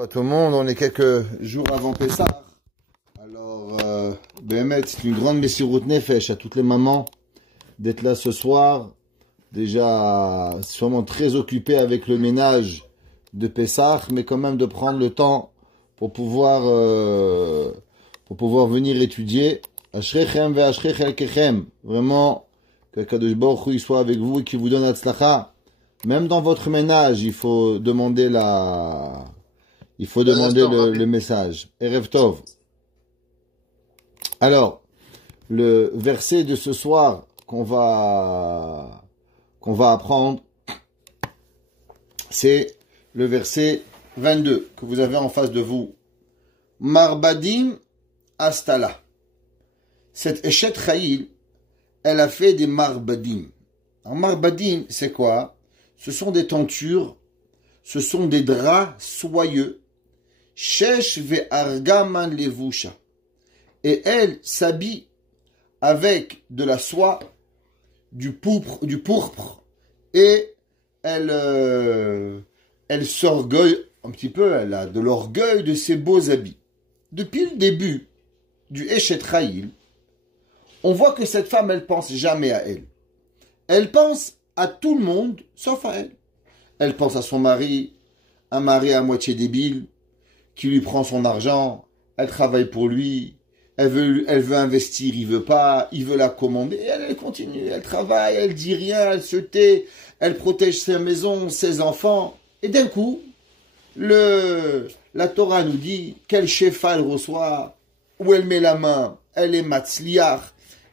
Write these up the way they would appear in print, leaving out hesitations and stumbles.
À tout le monde, on est quelques jours avant Pessah. Alors, Béhémet, c'est une grande messiroute nefesh à toutes les mamans d'être là ce soir. Déjà, sûrement très occupé avec le ménage de Pessah, mais quand même de prendre le temps pour pouvoir venir étudier. Ashrechem ve ashrech elkechem. Vraiment, que Kadosh Baruch Hu soit avec vous et qu'il vous donne Hatzlacha. Même dans votre ménage, il faut demander le message. Erev Tov. Alors, le verset de ce soir qu'on va apprendre, c'est le verset 22 que vous avez en face de vous. Marbadim Astala. Cette Eshet Chayil, elle a fait des marbadim. Alors, marbadim, c'est quoi? Ce sont des tentures, ce sont des draps soyeux. Shesh ve'argaman levusha. Et elle s'habille avec de la soie, du pourpre, et elle s'orgueille un petit peu, elle a de l'orgueil de ses beaux habits. Depuis le début du Eshet Chayil, on voit que cette femme, elle pense jamais à elle. Elle pense à tout le monde, sauf à elle. Elle pense à son mari, un mari à moitié débile, qui lui prend son argent, elle travaille pour lui, elle veut investir, il veut pas, il veut la commander, et elle continue, elle travaille, elle dit rien, elle se tait, elle protège sa maison, ses enfants, et d'un coup, la Torah nous dit quel shefa elle reçoit, où elle met la main, elle est matzliach,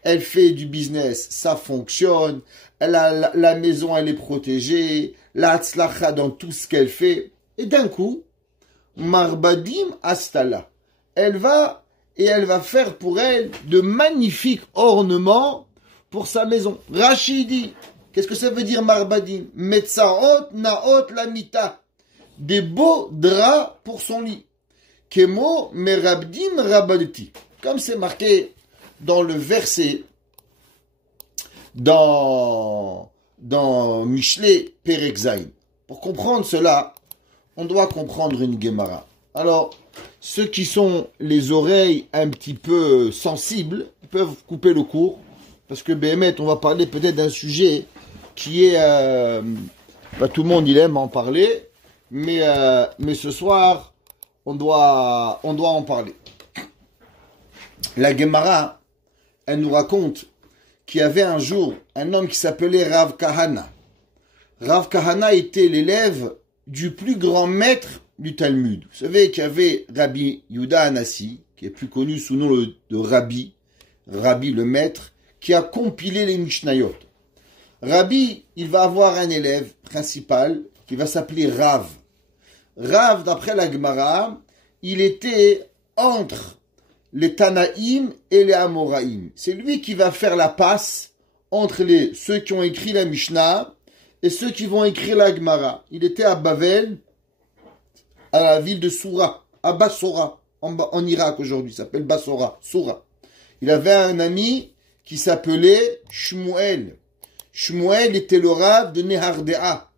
elle fait du business, ça fonctionne, elle a la maison, elle est protégée, la hatzlacha dans tout ce qu'elle fait, et d'un coup, Marbadim Astala, elle va faire pour elle de magnifiques ornements pour sa maison. Rachidi, qu'est-ce que ça veut dire Marbadim? Metzaot naot lamita, des beaux draps pour son lit. Kemo merabdim rabadti, comme c'est marqué dans le verset dans Mishlei Perek Zayin. Pour comprendre cela, on doit comprendre une Gemara. Alors, ceux qui sont les oreilles un petit peu sensibles peuvent couper le cours, parce que Béhémet, on va parler peut-être d'un sujet qui est... tout le monde il aime en parler, mais ce soir, on doit en parler. La Gemara, elle nous raconte qu'il y avait un jour un homme qui s'appelait Rav Kahana. Rav Kahana était l'élève du plus grand maître du Talmud. Vous savez qu'il y avait Rabbi Yehuda Hanassi, qui est plus connu sous le nom de Rabbi le maître, qui a compilé les Mishnayot. Rabbi, il va avoir un élève principal qui va s'appeler Rav. Rav, d'après la Gemara, il était entre les Tanaïm et les Amoraïm. C'est lui qui va faire la passe entre ceux qui ont écrit la Mishnah et ceux qui vont écrire la Gemara. Il était à Bavel, à la ville de Soura, à Bassora, en Irak aujourd'hui, ça s'appelle Bassora, Soura. Il avait un ami qui s'appelait Shmuel. Shmuel était le Rav de Nehardea.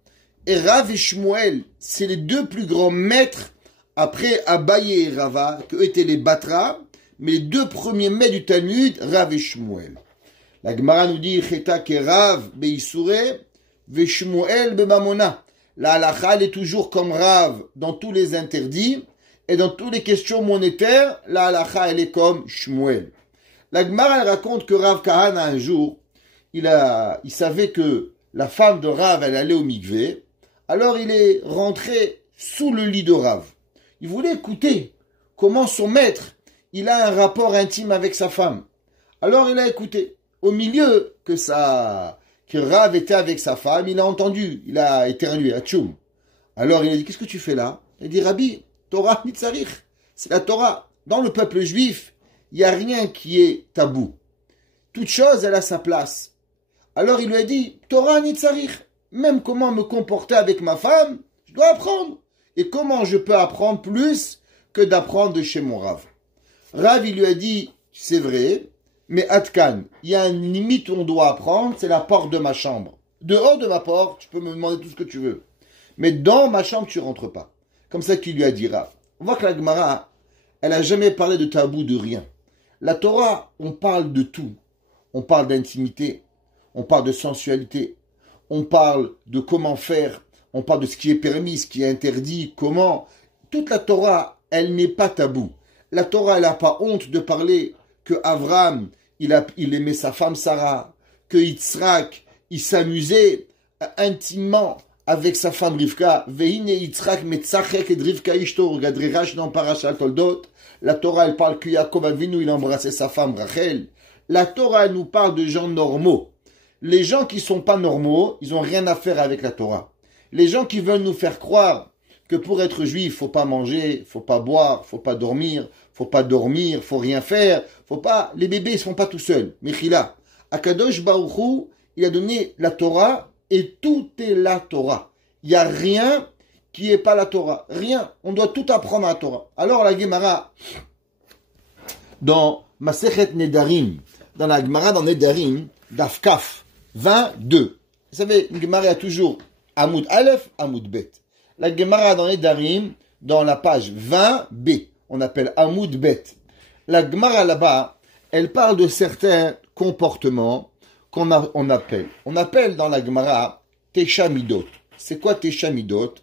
Et Rav et Shmuel, c'est les deux plus grands maîtres après Abaye et Rava, qui étaient les Batra, mais les deux premiers maîtres du Talmud, Rav et Shmuel. La Gemara nous dit, Cheta ke Rav beisure, ve Shmuel bemamona. La halakha, elle est toujours comme Rav dans tous les interdits, et dans toutes les questions monétaires, la halakha, elle est comme Shmuel. La Gemara, elle raconte que Rav Kahana, un jour, il savait que la femme de Rav, elle allait au mikvé, alors il est rentré sous le lit de Rav. Il voulait écouter comment son maître, il a un rapport intime avec sa femme. Alors il a écouté. Au milieu que Rav était avec sa femme, il a entendu, il a éternué, atchoum. Alors il a dit, qu'est-ce que tu fais là? Il a dit, Rabbi, Torah nitzarich, c'est la Torah. Dans le peuple juif, il n'y a rien qui est tabou. Toute chose, elle a sa place. Alors il lui a dit, Torah nitzarich, même comment me comporter avec ma femme, je dois apprendre. Et comment je peux apprendre plus que d'apprendre de chez mon Rav? Rav, il lui a dit, c'est vrai, mais Atkan, il y a une limite où on doit apprendre, c'est la porte de ma chambre. Dehors de ma porte, tu peux me demander tout ce que tu veux. Mais dans ma chambre, tu rentres pas. Comme ça qu'il lui a dit Rav. On voit que la Gemara, elle n'a jamais parlé de tabou de rien. La Torah, on parle de tout. On parle d'intimité, on parle de sensualité, on parle de comment faire, on parle de ce qui est permis, ce qui est interdit, comment. Toute la Torah, elle n'est pas tabou. La Torah, elle n'a pas honte de parler que Avram, il aimait sa femme Sarah, que Yitzhak, il s'amusait intimement avec sa femme Rivka. Veine Yitzhak metzachek et Rivka ishto, regardez Rash dans Parashat Toldot. La Torah, elle parle que Yaakov Avinu, il embrassait sa femme Rachel. La Torah, elle nous parle de gens normaux. Les gens qui sont pas normaux, ils ont rien à faire avec la Torah. Les gens qui veulent nous faire croire que pour être juif, faut pas manger, faut pas boire, faut pas dormir, faut rien faire, faut pas, les bébés ils se font pas tout seuls. Mechila, Akadosh Baruch Hu, il a donné la Torah et tout est la Torah. Il y a rien qui est pas la Torah. Rien. On doit tout apprendre à la Torah. Alors la Gemara, dans Masechet Nedarim, dans la Gemara dans Nedarim, Dafkaf, 22. Vous savez, une Gemara a toujours Amoud Aleph, Amoud Bet. La Gemara dans Nedarim, dans la page 20b, on appelle Amoud Bet. La Gemara là-bas, elle parle de certains comportements qu'on appelle. On appelle dans la Gemara Tesha Midot. C'est quoi Tesha Midot?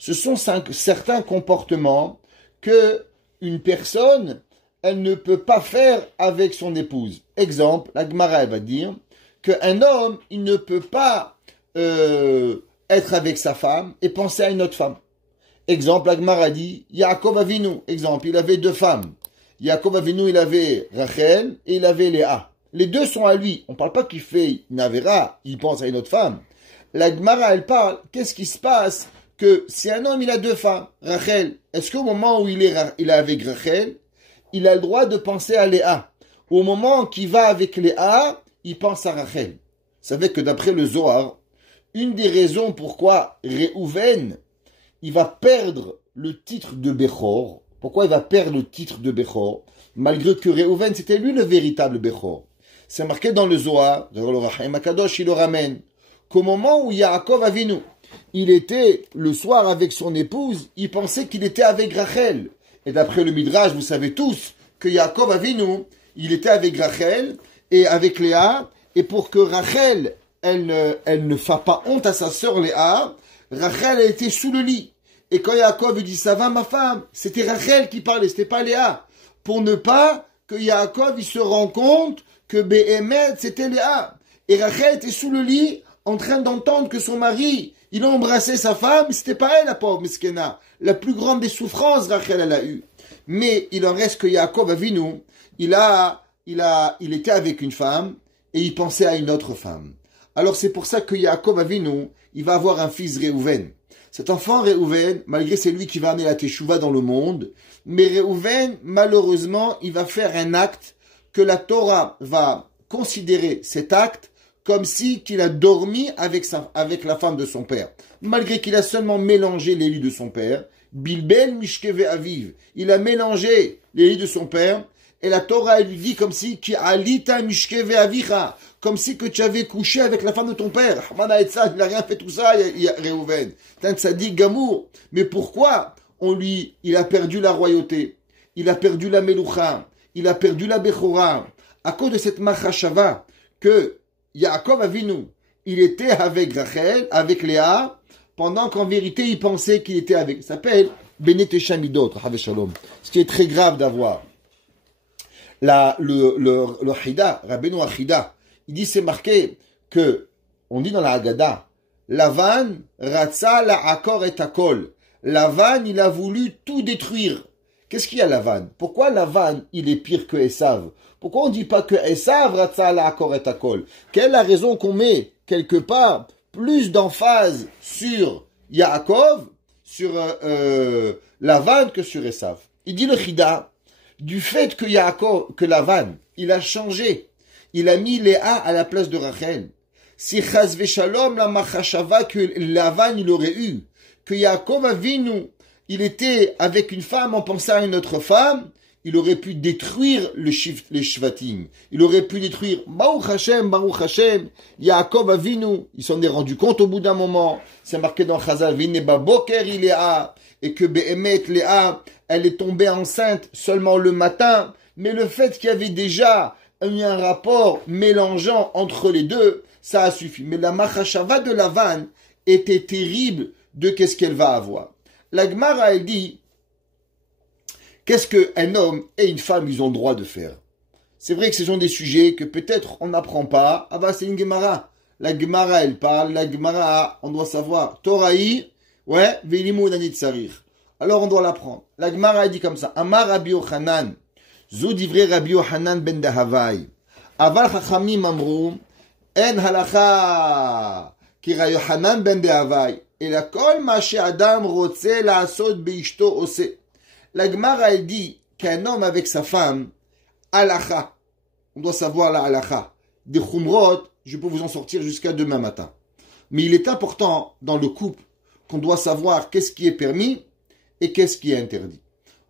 Ce sont certains comportements que une personne, elle ne peut pas faire avec son épouse. Exemple, la Gemara, elle va dire qu'un homme, il ne peut pas être avec sa femme et penser à une autre femme. Exemple, la Gemara dit, Yaakov Avinu, exemple, il avait deux femmes. Yaakov Avinu, il avait Rachel et il avait Léa. Les deux sont à lui. On ne parle pas qu'il fait une avéra, il pense à une autre femme. La Gemara, elle parle, qu'est-ce qui se passe que si un homme, il a deux femmes, Rachel, est-ce qu'au moment où il est avec Rachel, il a le droit de penser à Léa? Au moment qu'il va avec Léa, il pense à Rachel. Vous savez que d'après le Zohar, une des raisons pourquoi Réhouven, il va perdre le titre de Bechor. Pourquoi il va perdre le titre de Bechor? Malgré que Réhouven, c'était lui le véritable Bechor. C'est marqué dans le Zohar, le Rahim Akadosh, il le ramène, qu'au moment où Yaakov Avinu, il était le soir avec son épouse, il pensait qu'il était avec Rachel. Et d'après le Midrash, vous savez tous que Yaakov Avinu, il était avec Rachel et avec Léa, et pour que Rachel, elle ne fasse pas honte à sa sœur Léa, Rachel a été sous le lit. Et quand Yaakov lui dit, ça va ma femme, c'était Rachel qui parlait, c'était pas Léa. Pour ne pas que Yaakov, il se rend compte que Béhémet, c'était Léa. Et Rachel était sous le lit, en train d'entendre que son mari, il a embrassé sa femme, mais c'était pas elle, la pauvre Miskena. La plus grande des souffrances, Rachel, elle a eu. Mais il en reste que Yaakov Avinu, il était avec une femme, et il pensait à une autre femme. Alors c'est pour ça que Yaakov Avinu, il va avoir un fils Réhouven. Cet enfant Réhouven, malgré c'est lui qui va amener la Teshuvah dans le monde, mais Réhouven, malheureusement, il va faire un acte que la Torah va considérer cet acte comme si qu'il a dormi avec la femme de son père. Malgré qu'il a seulement mélangé les lits de son père, Bilbel Mishkeve Aviv, il a mélangé les lits de son père, et la Torah elle lui dit comme si qui alita Mishkeve Avicha, comme si que tu avais couché avec la femme de ton père. Il n'a rien fait tout ça, Réhouven. Ça dit Gamour. Mais pourquoi il a perdu la royauté, il a perdu la Meloucha, il a perdu la Bechora, à cause de cette Machashava, que Yaakov Avinu, il était avec Rachel, avec Léa, pendant qu'en vérité, il pensait qu'il était avec. Ça s'appelle Benet Shamidot, Shalom. Ce qui est très grave d'avoir. Le Hida, Rabbeinu Achida, il dit, c'est marqué que, on dit dans la Haggadah, Lavan, Ratsa, la Akor et Akol. Lavan, il a voulu tout détruire. Qu'est-ce qu'il y a Lavan? Pourquoi Lavan, il est pire que Esav? Pourquoi on ne dit pas que Esav, Ratsa, la Akor et Akol? Quelle est la raison qu'on met, quelque part, plus d'emphase sur Yaakov, sur Lavan que sur Esav? Il dit le Chida, du fait que Lavan, il a changé, il a mis Léa à la place de Rachel. Si Chaz Veshalom la Machashava que Lavan il aurait eu, que Yaakov Avinu, il était avec une femme en pensant à une autre femme, il aurait pu détruire les Shvatim. Il aurait pu détruire Baruch Hashem, Yaakov Avinu. Ils s'en est rendu compte au bout d'un moment. C'est marqué dans Chazal, Vineba Boker Léa, et que Behemet Léa, elle est tombée enceinte seulement le matin. Mais le fait qu'il y avait déjà un rapport mélangeant entre les deux, ça a suffi. Mais la Machashava de Lavan était terrible de qu'est-ce qu'elle va avoir. La Gemara, elle dit, qu'est-ce qu'un homme et une femme, ils ont le droit de faire? C'est vrai que ce sont des sujets que peut-être on n'apprend pas. Ah bah c'est une Gemara. La Gemara, elle parle. La Gemara, on doit savoir. Toraï, ouais, Velimu Nanit Sarir. Alors on doit l'apprendre. La Gemara, elle dit comme ça. Amar Rabbi Yochanan. Zo divrei Rabbi Yochanan ben Dahavai. Aval Chachamim amru. En halacha. Kira Yochanan ben Dahavai. Et la kol ma she'adam rotze la'asot beishto ose. La Gemara, elle dit qu'un homme avec sa femme, halacha, on doit savoir la halacha. Des chumrot, je peux vous en sortir jusqu'à demain matin. Mais il est important dans le couple qu'on doit savoir qu'est-ce qui est permis et qu'est-ce qui est interdit.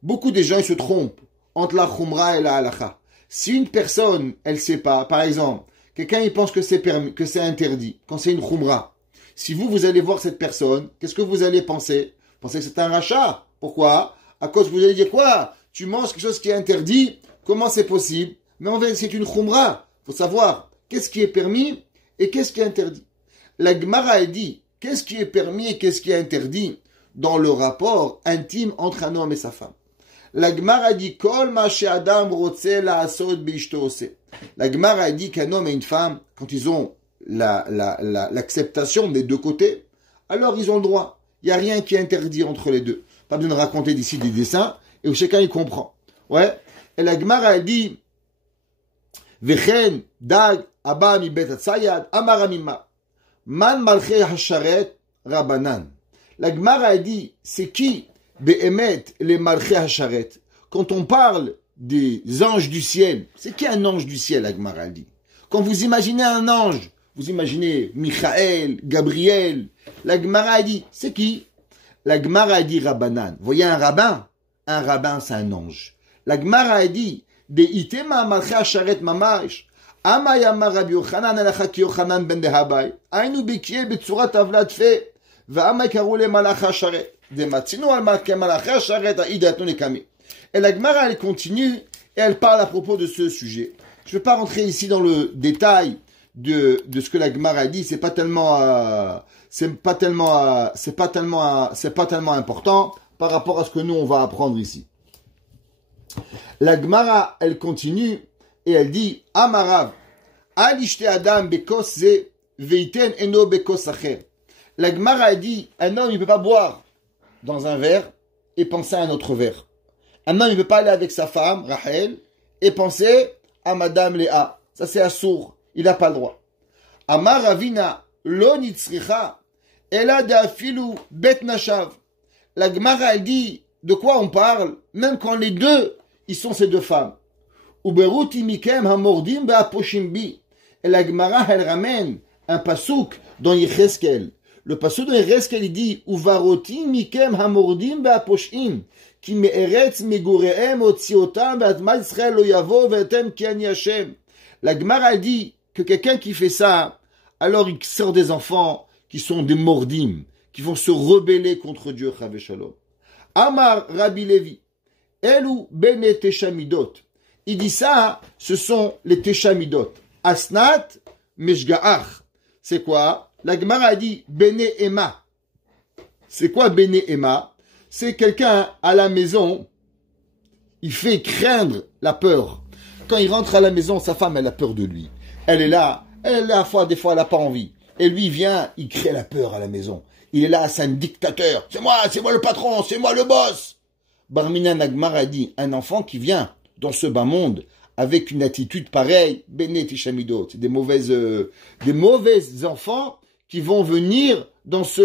Beaucoup de gens ils se trompent entre la chumra et la halacha. Si une personne, elle sait pas, par exemple, quelqu'un il pense que c'est permis, que c'est interdit, quand c'est une chumra. Si vous allez voir cette personne, qu'est-ce que vous allez penser? Vous pensez que c'est un rachat. Pourquoi? À cause, vous allez dire quoi? Tu manges quelque chose qui est interdit? Comment c'est possible? Mais en fait, c'est une khumra. Faut savoir qu'est-ce qui est permis et qu'est-ce qui est interdit. La Gemara a dit qu'est-ce qui est permis et qu'est-ce qui est interdit dans le rapport intime entre un homme et sa femme. La Gemara a dit Kol ma she'adam rotze la'asot beishto ose. La Gemara a dit qu'un homme et une femme, quand ils ont l'acceptation des deux côtés, alors ils ont le droit. Il n'y a rien qui est interdit entre les deux. Pas besoin de raconter d'ici des dessins, et où chacun il comprend. Ouais. Et la Gemara a dit, Vechen, Dag, Abba, mi bet atzayad, Amaramima, Man malche hasharet, Rabanan. La Gemara a dit, c'est qui, Behemet, les malche hasharet? Quand on parle des anges du ciel, c'est qui un ange du ciel, la Gemara a dit? Quand vous imaginez un ange, vous imaginez Michael, Gabriel. La Gemara a dit, c'est qui? La Gemara a dit Rabbanan. Vous voyez un rabbin? Un rabbin, c'est un ange. La Gemara a dit, de itema malcha asharet mamash. Ama yama Rabbi Yochanan alacha ki Yochanan ben Dehabai. Ainu bekie betzurat avlat fe. Va'ama karule malacha asharet. De matzinu al malacha asharet aidatun ekami. Et la Gemara, elle continue et elle parle à propos de ce sujet. Je ne vais pas rentrer ici dans le détail de ce que la Gemara a dit, c'est pas tellement important par rapport à ce que nous on va apprendre ici. La Gemara, elle continue et elle dit Amarav alishte adam bekos ze veiten eno bekos acher. La Gemara a dit un homme il peut pas boire dans un verre et penser à un autre verre. Un homme il peut pas aller avec sa femme Rachel et penser à Madame Léa. Ça c'est assourd. Il n'a pas le droit. Amar Ravina lo nitzricha ela d'afilu bet nashav. La Gemara elle dit de quoi on parle même quand les deux ils sont ces deux femmes. Uberuti mikem hamordim be'aposhim bi. Et la Gemara elle ramène un pasouk dans Yecheskel. Le pasouk dans Yecheskel il dit uvaroti mikem hamordim be'aposhim. Ki me'eretz megureem otziotam ve'atma Yisrael lo yavo ve'etem ki ani Hashem. La Gemara dit que quelqu'un qui fait ça, alors il sort des enfants qui sont des mordim, qui vont se rebeller contre Dieu, Chavé Shalom. Amar Rabbi Levi, Elu bene teshamidot. Il dit ça, ce sont les teshamidot. Asnat meshgaach. C'est quoi? La Gemara dit bene ema. C'est quoi bene ema? C'est quelqu'un à la maison, il fait craindre la peur. Quand il rentre à la maison, sa femme, elle a peur de lui. Elle est là, des fois, elle n'a pas envie. Et lui, il vient, il crée la peur à la maison. Il est là, c'est un dictateur. C'est moi le patron, c'est moi le boss. Barmina Nagmar a dit, un enfant qui vient dans ce bas monde avec une attitude pareille, Bene Tishamidot, c'est des mauvais enfants qui vont venir dans ce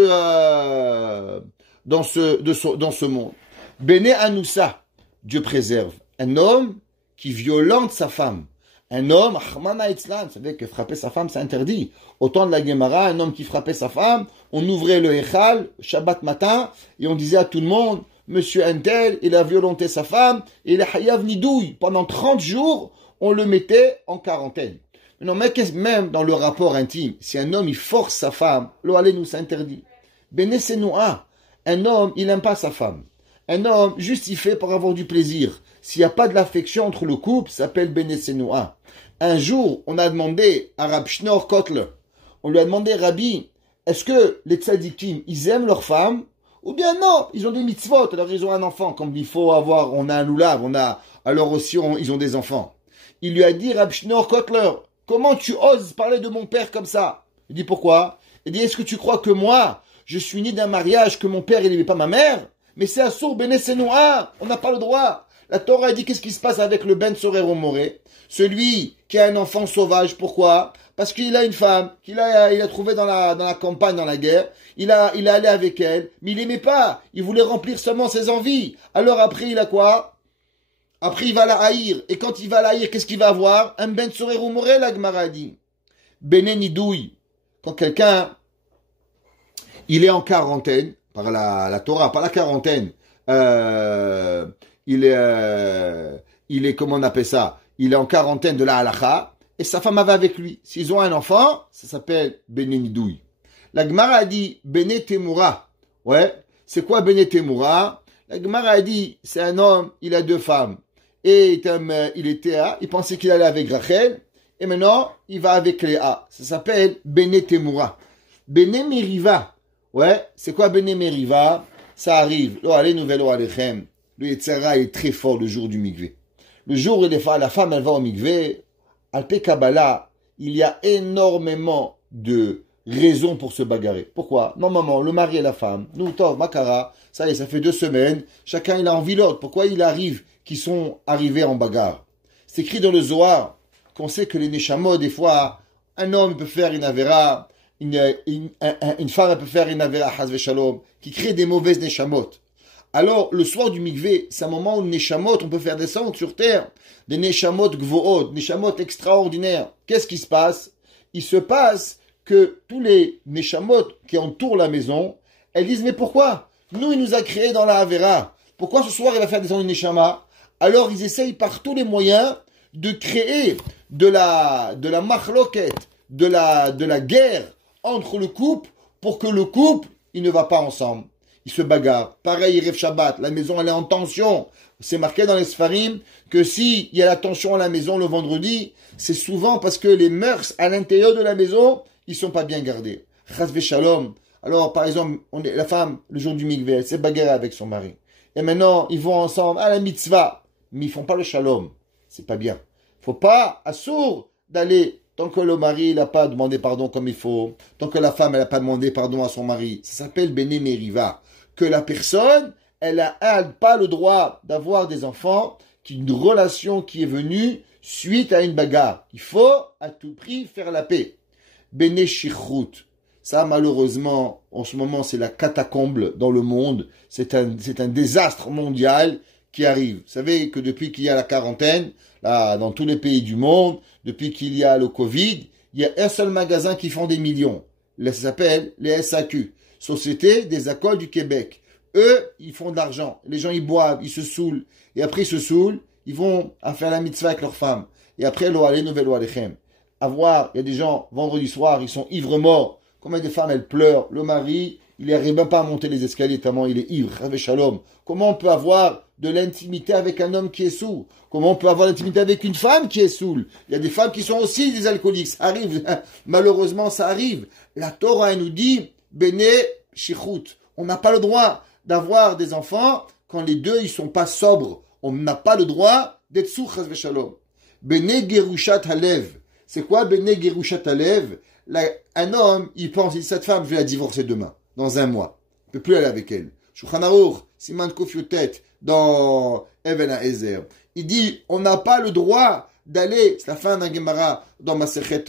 monde. Bene Anoussa, Dieu préserve. Un homme qui violente sa femme. Un homme, Ahmana Itzlan, vous savez que frapper sa femme, c'est interdit. Au temps de la Gemara, un homme qui frappait sa femme, on ouvrait le Echal, Shabbat matin, et on disait à tout le monde, monsieur Untel, il a violenté sa femme, et il est hayav nidouille. Pendant 30 jours, on le mettait en quarantaine. Non, mais même dans le rapport intime, si un homme il force sa femme, l'eau nous s'interdit. Bénécenoua, un homme il n'aime pas sa femme. Un homme juste il fait pour avoir du plaisir. S'il n'y a pas de l'affection entre le couple, ça s'appelle Bénécenoua. Un jour, on a demandé à Rab Shneur Kotler, on lui a demandé, Rabbi, est-ce que les tzadikim, ils aiment leur femme? Ou bien non, ils ont des mitzvot, alors ils ont un enfant, comme il faut avoir, on a un loulav, alors aussi ils ont des enfants. Il lui a dit, Rab Shneur Kotler, comment tu oses parler de mon père comme ça? Il dit, pourquoi? Il dit, est-ce que tu crois que moi, je suis né d'un mariage, que mon père, il n'aimait pas ma mère? Mais c'est assour Bénécenoua, on n'a pas le droit. La Torah a dit qu'est-ce qui se passe avec le Ben Sorero Moré? Celui qui a un enfant sauvage, pourquoi? Parce qu'il a une femme, il a trouvé dans la campagne, dans la guerre, il a allé avec elle, mais il n'aimait pas, il voulait remplir seulement ses envies. Alors après, il a quoi? Après, il va la haïr. Et quand il va la haïr, qu'est-ce qu'il va avoir? Un Ben Sorero Moré, la Gemara a dit. Bene Nidouille. Quand quelqu'un, il est en quarantaine, par la Torah, pas la quarantaine, il est, comment on appelle ça? Il est en quarantaine de la halakha, et sa femme va avec lui. S'ils ont un enfant, ça s'appelle Bene Nidouille. La Gemara a dit Bene Temura. Ouais, c'est quoi Bene Temura? La Gemara a dit, c'est un homme, il a 2 femmes. Et il pensait qu'il allait avec Rachel, et maintenant, il va avec Léa. Ça s'appelle Bene Temura. Bene Meriva. Ouais, c'est quoi Bene Meriva? Ça arrive. Lo allez nouvelle o alechem. Le Yetzera est très fort le jour du mikvé. Le jour où la femme elle va au mikvé, Alpe Kabbalah, il y a énormément de raisons pour se bagarrer. Pourquoi? Normalement, le mari et la femme, nous, Tov, Makara, ça y est, ça fait 2 semaines, chacun il a envie l'autre. Pourquoi il arrive qu'ils sont arrivés en bagarre? C'est écrit dans le Zohar qu'on sait que les Neshamot, des fois, un homme peut faire une avera, une femme elle peut faire une avera, Hazve Shalom, qui crée des mauvaises Neshamot. Alors, le soir du mikvé, c'est un moment où les neshamot, on peut faire descendre sur terre des neshamot gvoot, neshamot extraordinaires. Qu'est-ce qui se passe? Il se passe que tous les neshamot qui entourent la maison, elles disent, mais pourquoi? Nous, il nous a créés dans la Havera. Pourquoi ce soir, il va faire descendre une neshama? Alors, ils essayent par tous les moyens de créer de la machloket, de la guerre entre le couple, pour que le couple, il ne va pas ensemble. Ils se bagarrent. Pareil, Erev Shabbat, la maison elle est en tension. C'est marqué dans les Sfarim que si il y a la tension à la maison le vendredi, c'est souvent parce que les mœurs à l'intérieur de la maison, ils sont pas bien gardés. Chazve Shalom. Alors, par exemple, la femme, le jour du mikvé, elle s'est bagarrée avec son mari. Et maintenant, ils vont ensemble à la mitzvah. Mais ils font pas le shalom. C'est pas bien. Faut pas, assour, d'aller, tant que le mari n'a pas demandé pardon comme il faut, tant que la femme n'a pas demandé pardon à son mari. Ça s'appelle Bene Meriva. Que la personne, elle n'a pas le droit d'avoir des enfants, une relation qui est venue suite à une bagarre. Il faut à tout prix faire la paix. Bene Shichrut. Ça, malheureusement, en ce moment, c'est la catacombe dans le monde. C'est un désastre mondial qui arrive. Vous savez que depuis qu'il y a la quarantaine, là, dans tous les pays du monde, depuis qu'il y a le Covid, il y a un seul magasin qui font des millions. Ça s'appelle les SAQ. Société des Alcools du Québec. Eux, ils font de l'argent. Les gens, ils boivent, ils se saoulent. Et après, ils se saoulent, ils vont à faire la mitzvah avec leurs femmes. Et après, l'eau allez, nouvelle alechem. À voir, il y a des gens, vendredi soir, ils sont ivres morts. Combien de femmes, elles pleurent. Le mari, il n'arrive même pas à monter les escaliers tellement il est ivre. Avec Shalom. Comment on peut avoir de l'intimité avec un homme qui est saoul? Comment on peut avoir l'intimité avec une femme qui est saoule? Il y a des femmes qui sont aussi des alcooliques. Ça arrive. Malheureusement, ça arrive. La Torah, elle nous dit, Bene Shichut. On n'a pas le droit d'avoir des enfants quand les deux, ils sont pas sobres. On n'a pas le droit d'être sourd, chas v'shalom. Bene Gerushat Halev. C'est quoi Bene Gerushat Halev? Un homme, il pense, il dit, cette femme, je vais la divorcer demain, dans un mois. Il ne peut plus aller avec elle. Shulchan Aruch, Siman Kuf Yotet, dans Even HaEzer. Il dit, on n'a pas le droit d'aller, c'est la fin d'un Gemara, dans Masechet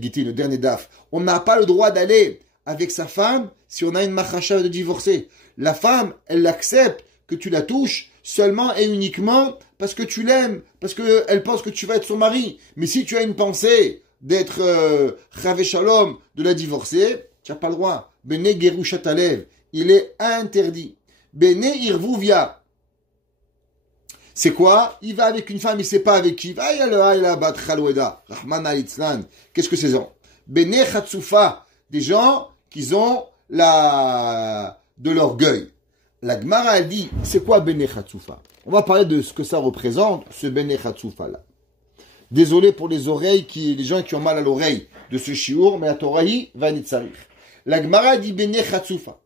Gittin, le dernier daf. On n'a pas le droit d'aller avec sa femme si on a une machacha de divorcer. La femme, elle accepte que tu la touches seulement et uniquement parce que tu l'aimes, parce qu'elle pense que tu vas être son mari. Mais si tu as une pensée d'être Chavé Shalom, de la divorcer, tu n'as pas le droit. Bene Gerushat Alev, il est interdit. Bene irvuvia. C'est quoi? Il va avec une femme, il sait pas avec qui. Qu'est-ce que c'est ça? Bene Khatsufa, des gens qui ont de l'orgueil. La Gemara dit, c'est quoi Bene Khatsufa? On va parler de ce que ça représente, ce Bene Khatsufa là. Désolé pour les oreilles, les gens qui ont mal à l'oreille de ce shiur, mais la Torah va nitzarich. La Gemara dit Bene Khatsufa.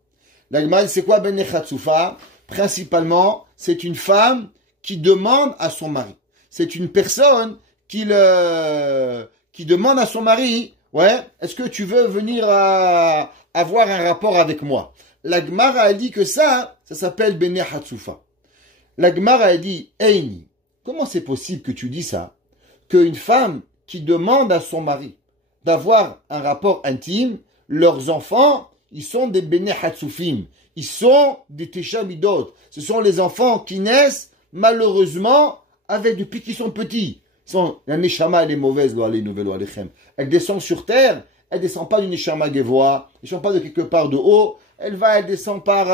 La Gemara dit, c'est quoi Bene Khatsufa? Principalement, c'est une femme qui demande à son mari. C'est une personne qui demande à son mari, ouais, est-ce que tu veux venir avoir un rapport avec moi? La Gemara a dit que ça s'appelle Bene Khatsufa. La Gemara a dit, Eini, comment c'est possible que tu dis ça? Qu'une femme qui demande à son mari d'avoir un rapport intime, leurs enfants, ils sont des Bene Khatsufim. Ils sont des Teshamidot. Ce sont les enfants qui naissent malheureusement, depuis qu'ils sont petits. La Neshama, elle est mauvaise, elle descend sur terre, elle descend pas du Neshama Gevoa, elle descend pas de quelque part de haut, elle descend par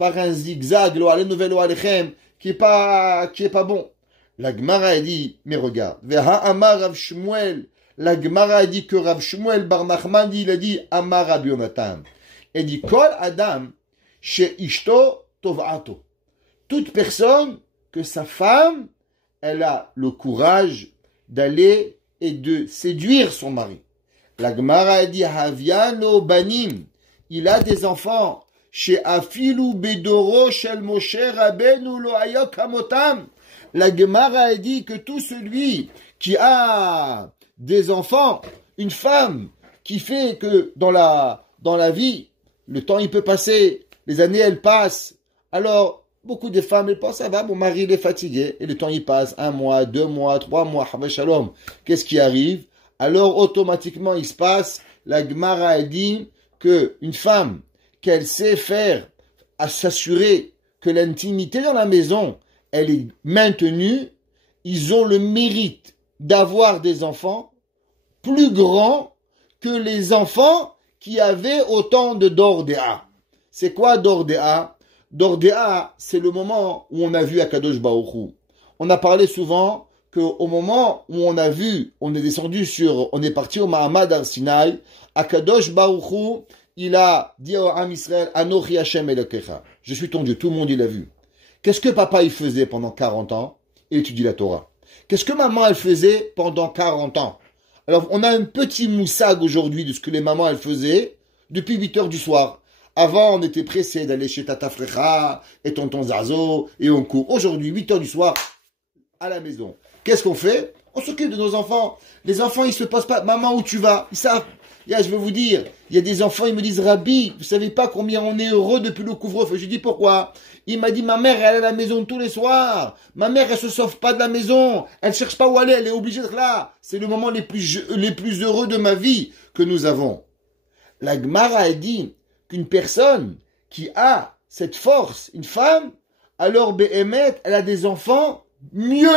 un zigzag, qui est pas bon. La Gemara a dit, mais regarde, Veha Amar Rav Shmuel, la Gemara a dit que Rav Shmuel Bar Nachman, il a dit, Amar Rabbi Yonatan. Il dit, Kol Adam, She Ishto Tovato. Toute personne que sa femme, elle a le courage d'aller et de séduire son mari. La Gemara a dit, Haviano Banim, il a des enfants, chez Afilu Bedoro Shel Moshe Rabbeinu Lo Hayok Hamotam. La Gemara a dit que tout celui qui a des enfants, une femme qui fait que dans la vie, le temps il peut passer, les années elles passent, alors beaucoup de femmes, elles pensent, ça va, mon mari il est fatigué, et le temps il passe, 1 mois, 2 mois, 3 mois, Shalom. Qu'est-ce qui arrive? Alors automatiquement il se passe, la Gemara a dit que une femme qu'elle sait faire à s'assurer que l'intimité dans la maison, elle est maintenue, ils ont le mérite d'avoir des enfants plus grands que les enfants qui avaient autant de Dordéa. C'est quoi Dordéa? Dordéa, c'est le moment où on a vu Akadosh Baruch Hu. On a parlé souvent qu'au moment où on est parti au Mahamad Ar-Sinai, Akadosh Baruch Hu, il a dit à Am Israël, Anochi Hashem Elokecha. Je suis ton Dieu, tout le monde il a vu. Qu'est-ce que papa il faisait pendant 40 ans? Il étudie la Torah. Qu'est-ce que maman elle faisait pendant 40 ans? Alors on a un petit moussag aujourd'hui de ce que les mamans elles faisaient depuis 8 heures du soir. Avant, on était pressé d'aller chez Tata Frecha et Tonton Zazo et on court. Aujourd'hui, 8 heures du soir, à la maison. Qu'est-ce qu'on fait? On s'occupe de nos enfants. Les enfants, ils se posent pas, maman, où tu vas? Ils savent. Je veux vous dire, il y a des enfants, ils me disent, Rabbi, vous savez pas combien on est heureux depuis le couvre-feu. Je dis, pourquoi? Il m'a dit, ma mère, elle est à la maison tous les soirs. Ma mère, elle se sauve pas de la maison. Elle cherche pas où aller, elle est obligée d'être là. C'est le moment les plus heureux de ma vie que nous avons. La Gemara a dit qu'une personne qui a cette force, une femme, alors Behemet, elle a des enfants mieux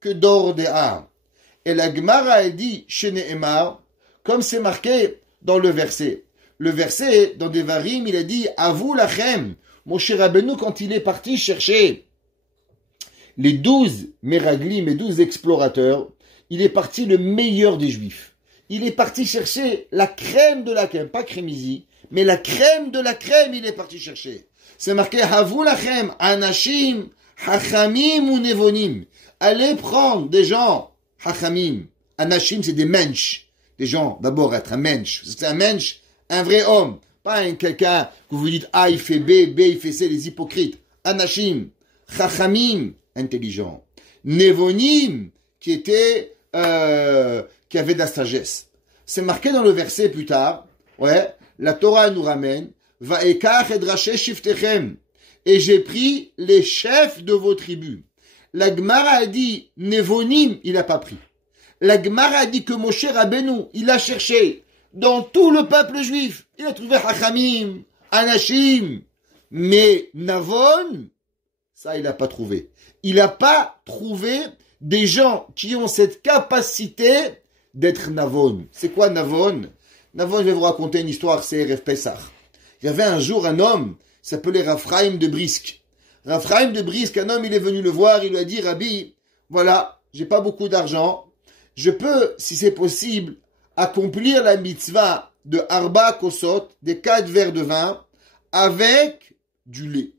que Dordéa. Et la Gemara a dit, chez Nehemar, comme c'est marqué dans le verset. Le verset, dans Devarim, il a dit, Avou lachem, Moshe Rabbeinu, quand il est parti chercher les 12 Meraglim, les 12 explorateurs, il est parti le meilleur des Juifs. Il est parti chercher la crème de la crème, pas crémisi, mais la crème de la crème, il est parti chercher. C'est marqué, Havou lachem, anashim, hachamim ou nevonim. Allez prendre des gens, hachamim. Anashim, c'est des mensch. Des gens, d'abord, être un mensch. C'est un mensch, un vrai homme. Pas quelqu'un que vous dites A, il fait B, B, il fait C, les hypocrites. Anashim, chachamim, intelligent. Nevonim, qui avait de la sagesse. C'est marqué dans le verset plus tard, ouais, la Torah nous ramène, Va'ekach et draché shiftechem. Et j'ai pris les chefs de vos tribus. La Gemara a dit, Nevonim, il n'a pas pris. La Gemara a dit que Moshe Rabbeinu, il a cherché dans tout le peuple juif. Il a trouvé Hachamim, Anashim. Mais Navon, ça, il n'a pas trouvé. Il n'a pas trouvé des gens qui ont cette capacité d'être Navon. C'est quoi Navon? Navon, je vais vous raconter une histoire, c'est Erev Pessah. Il y avait un jour un homme s'appelait Raphaïm de Brisk. Raphaïm de Brisk, un homme, il est venu le voir, il lui a dit, Rabbi, voilà, j'ai pas beaucoup d'argent, je peux, si c'est possible, accomplir la mitzvah de Arba Kosot, des 4 verres de vin, avec du lait.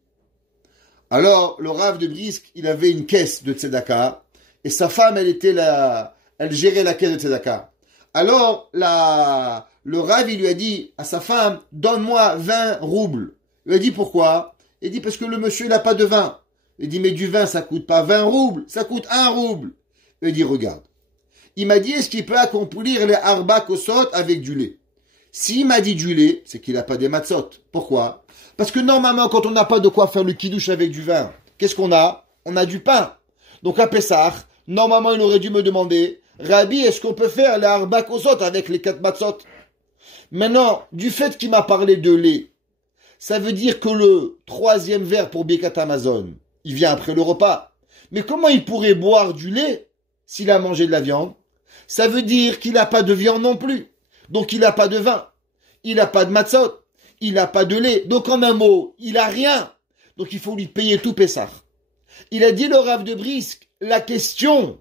Alors, le Rav de Brisk, il avait une caisse de tzedaka, et sa femme, elle gérait la caisse de tzedaka. Alors, le Rav, il lui a dit à sa femme, donne-moi 20 roubles. Il lui a dit pourquoi? Il dit parce que le monsieur, il n'a pas de vin. Il dit, mais du vin, ça coûte pas 20 roubles, ça coûte 1 rouble. Il dit, regarde. Il m'a dit, est-ce qu'il peut accomplir les arba kosot avec du lait? S'il m'a dit du lait, c'est qu'il n'a pas des matzot. Pourquoi? Parce que normalement, quand on n'a pas de quoi faire le kidouche avec du vin, qu'est-ce qu'on a? On a du pain. Donc à Pessah, normalement, il aurait dû me demander, Rabbi, est-ce qu'on peut faire les arba kosot avec les 4 matzot? Maintenant, du fait qu'il m'a parlé de lait, ça veut dire que le 3e verre pour Birkat Hamazon, il vient après le repas. Mais comment il pourrait boire du lait s'il a mangé de la viande? Ça veut dire qu'il n'a pas de viande non plus. Donc il n'a pas de vin. Il n'a pas de matzot. Il n'a pas de lait. Donc en un mot, il n'a rien. Donc il faut lui payer tout Pessah. Il a dit le Rav de Brisk, la question,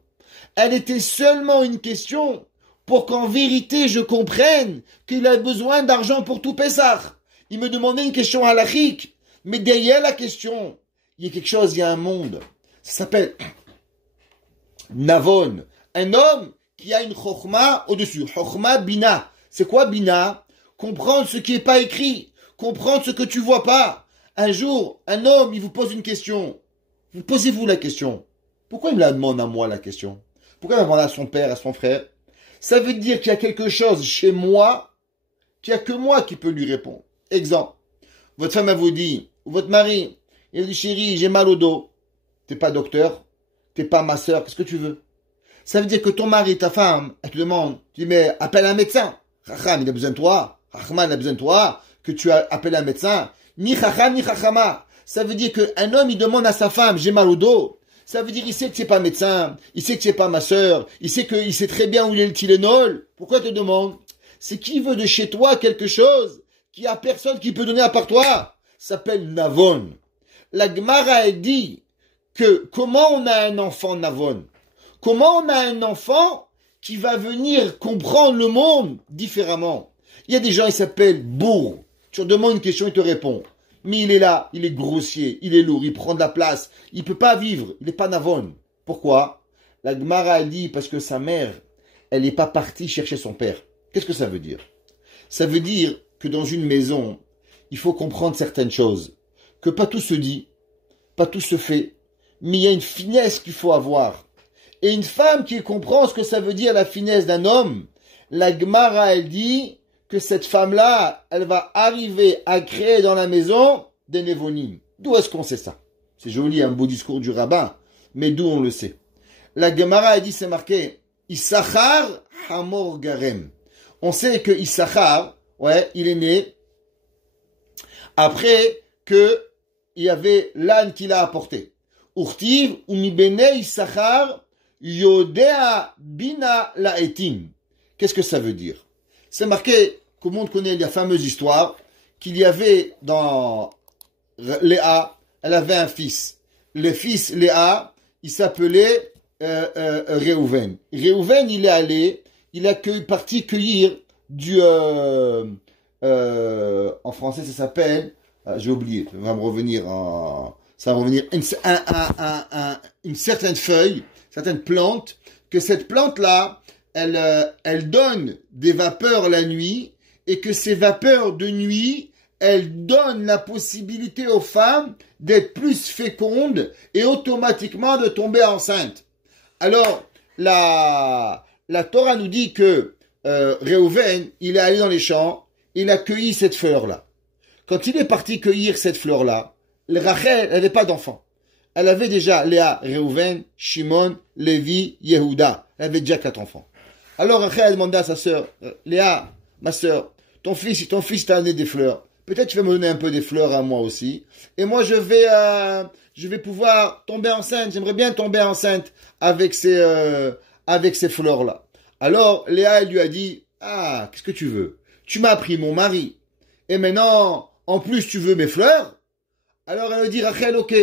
elle était seulement une question pour qu'en vérité je comprenne qu'il a besoin d'argent pour tout Pessah. Il me demandait une question halachique. Mais derrière la question, il y a quelque chose, il y a un monde. Ça s'appelle Navon. Un homme qui a une chokhma au-dessus. Chokhma bina. C'est quoi bina? Comprendre ce qui n'est pas écrit. Comprendre ce que tu vois pas. Un jour, un homme, il vous pose une question. Vous posez-vous la question. Pourquoi il me la demande à moi, la question? Pourquoi il la demande à son père, à son frère? Ça veut dire qu'il y a quelque chose chez moi, qu'il n'y a que moi qui peux lui répondre. Exemple. Votre femme, elle vous dit, ou votre mari, il dit, chérie, j'ai mal au dos. T'es pas docteur. T'es pas ma sœur. Qu'est-ce que tu veux? Ça veut dire que ton mari, ta femme, elle te demande, tu dis, mais appelle un médecin. Chacham, il a besoin de toi. Chachman, il a besoin de toi. Que tu appelles un médecin. Ni chacham, ni chachama. Ça veut dire qu'un homme, il demande à sa femme, j'ai mal au dos. Ça veut dire, il sait que c'est pas médecin. Il sait que c'est pas ma sœur. Il sait très bien où il est le Tylenol. Pourquoi il te demande? C'est qui veut de chez toi quelque chose qu'il y a personne qui peut donner à part toi. Ça s'appelle Navon. La Gemara a dit que comment on a un enfant Navon? Comment on a un enfant qui va venir comprendre le monde différemment? Il y a des gens, ils s'appellent bourg. Tu leur demandes une question, il te répond. Mais il est là, il est grossier, il est lourd, il prend de la place. Il peut pas vivre, il n'est pas Navon. Pourquoi? La Gemara a dit parce que sa mère, elle n'est pas partie chercher son père. Qu'est-ce que ça veut dire? Ça veut dire que dans une maison, il faut comprendre certaines choses. Que pas tout se dit, pas tout se fait, mais il y a une finesse qu'il faut avoir. Et une femme qui comprend ce que ça veut dire la finesse d'un homme, la Gemara, elle dit que cette femme-là, elle va arriver à créer dans la maison des névonimes. D'où est-ce qu'on sait ça? C'est joli, un beau discours du rabbin, mais d'où on le sait? La Gemara, elle dit, c'est marqué, Issachar Hamor Garem. On sait que Issachar, ouais, il est né après que il y avait l'âne qu'il a apporté. Urtiv ou mibene Issachar Yodea Bina Laetim. Qu'est-ce que ça veut dire? C'est marqué, tout le monde connaît la fameuse histoire, qu'il y avait dans Léa, elle avait un fils. Le fils Léa, il s'appelait Réhouven. Réhouven, il est allé, il a parti cueillir du... en français, ça s'appelle... j'ai oublié, ça va me revenir ça va revenir une certaine feuille, certaine plante, que cette plante-là, elle donne des vapeurs la nuit, et que ces vapeurs de nuit, elles donnent la possibilité aux femmes d'être plus fécondes et automatiquement de tomber enceinte. Alors, la Torah nous dit que Réhouven, il est allé dans les champs, il a cueilli cette fleur-là. Quand il est parti cueillir cette fleur-là, Rachel n'avait pas d'enfant. Elle avait déjà Léa, Réhouven, Shimon, Lévi, Yehuda. Elle avait déjà 4 enfants. Alors Rachel a demandé à sa sœur, Léa, ma sœur, ton fils t'a amené des fleurs. Peut-être tu vas me donner un peu des fleurs à moi aussi. Et moi je vais pouvoir tomber enceinte. J'aimerais bien tomber enceinte avec ces fleurs-là. Alors Léa, elle lui a dit, ah, qu'est-ce que tu veux? Tu m'as pris mon mari. Et maintenant, en plus tu veux mes fleurs? Alors elle me dit, Rachel, ok,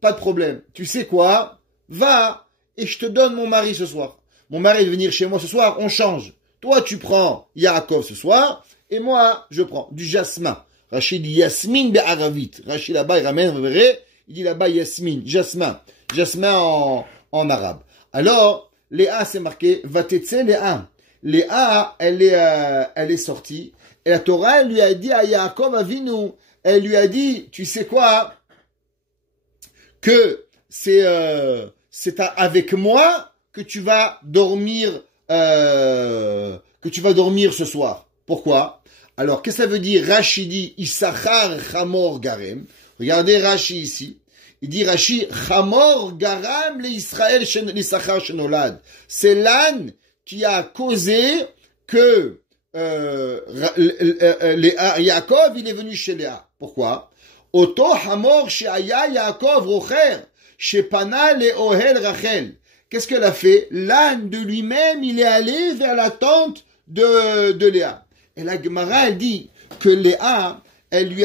pas de problème. Tu sais quoi? Va et je te donne mon mari ce soir. Mon mari va venir chez moi ce soir, on change. Toi, tu prends Yaakov ce soir et moi, je prends du jasmin. Rachid dit Yasmin be'aravit. Rachid là-bas, il ramène, vous verrez, il dit là-bas Yasmin, jasmin. Jasmin en arabe. Alors, Léa, c'est marqué, Vatetse Léa. Léa, elle est sortie. Et la Torah, elle lui a dit à Yaakov Avinu, elle lui a dit, tu sais quoi, que c'est avec moi que tu vas dormir, ce soir. Pourquoi? Alors, qu'est-ce que ça veut dire? Rashi dit, Issachar Chamor Garem. Regardez Rashi ici. Il dit Rashi, Chamor Garam le Israël l'Issachar Shenolad. C'est l'âne qui a causé que Yaakov, il est venu chez Léa. Pourquoi? Oto Hamor Sheaya Yaakov Rocher, Shepana le Ohel Rachel. Qu'est-ce qu'elle a fait? L'âne de lui-même, il est allé vers la tente de Léa. Et la Gemara, elle dit que Léa, elle est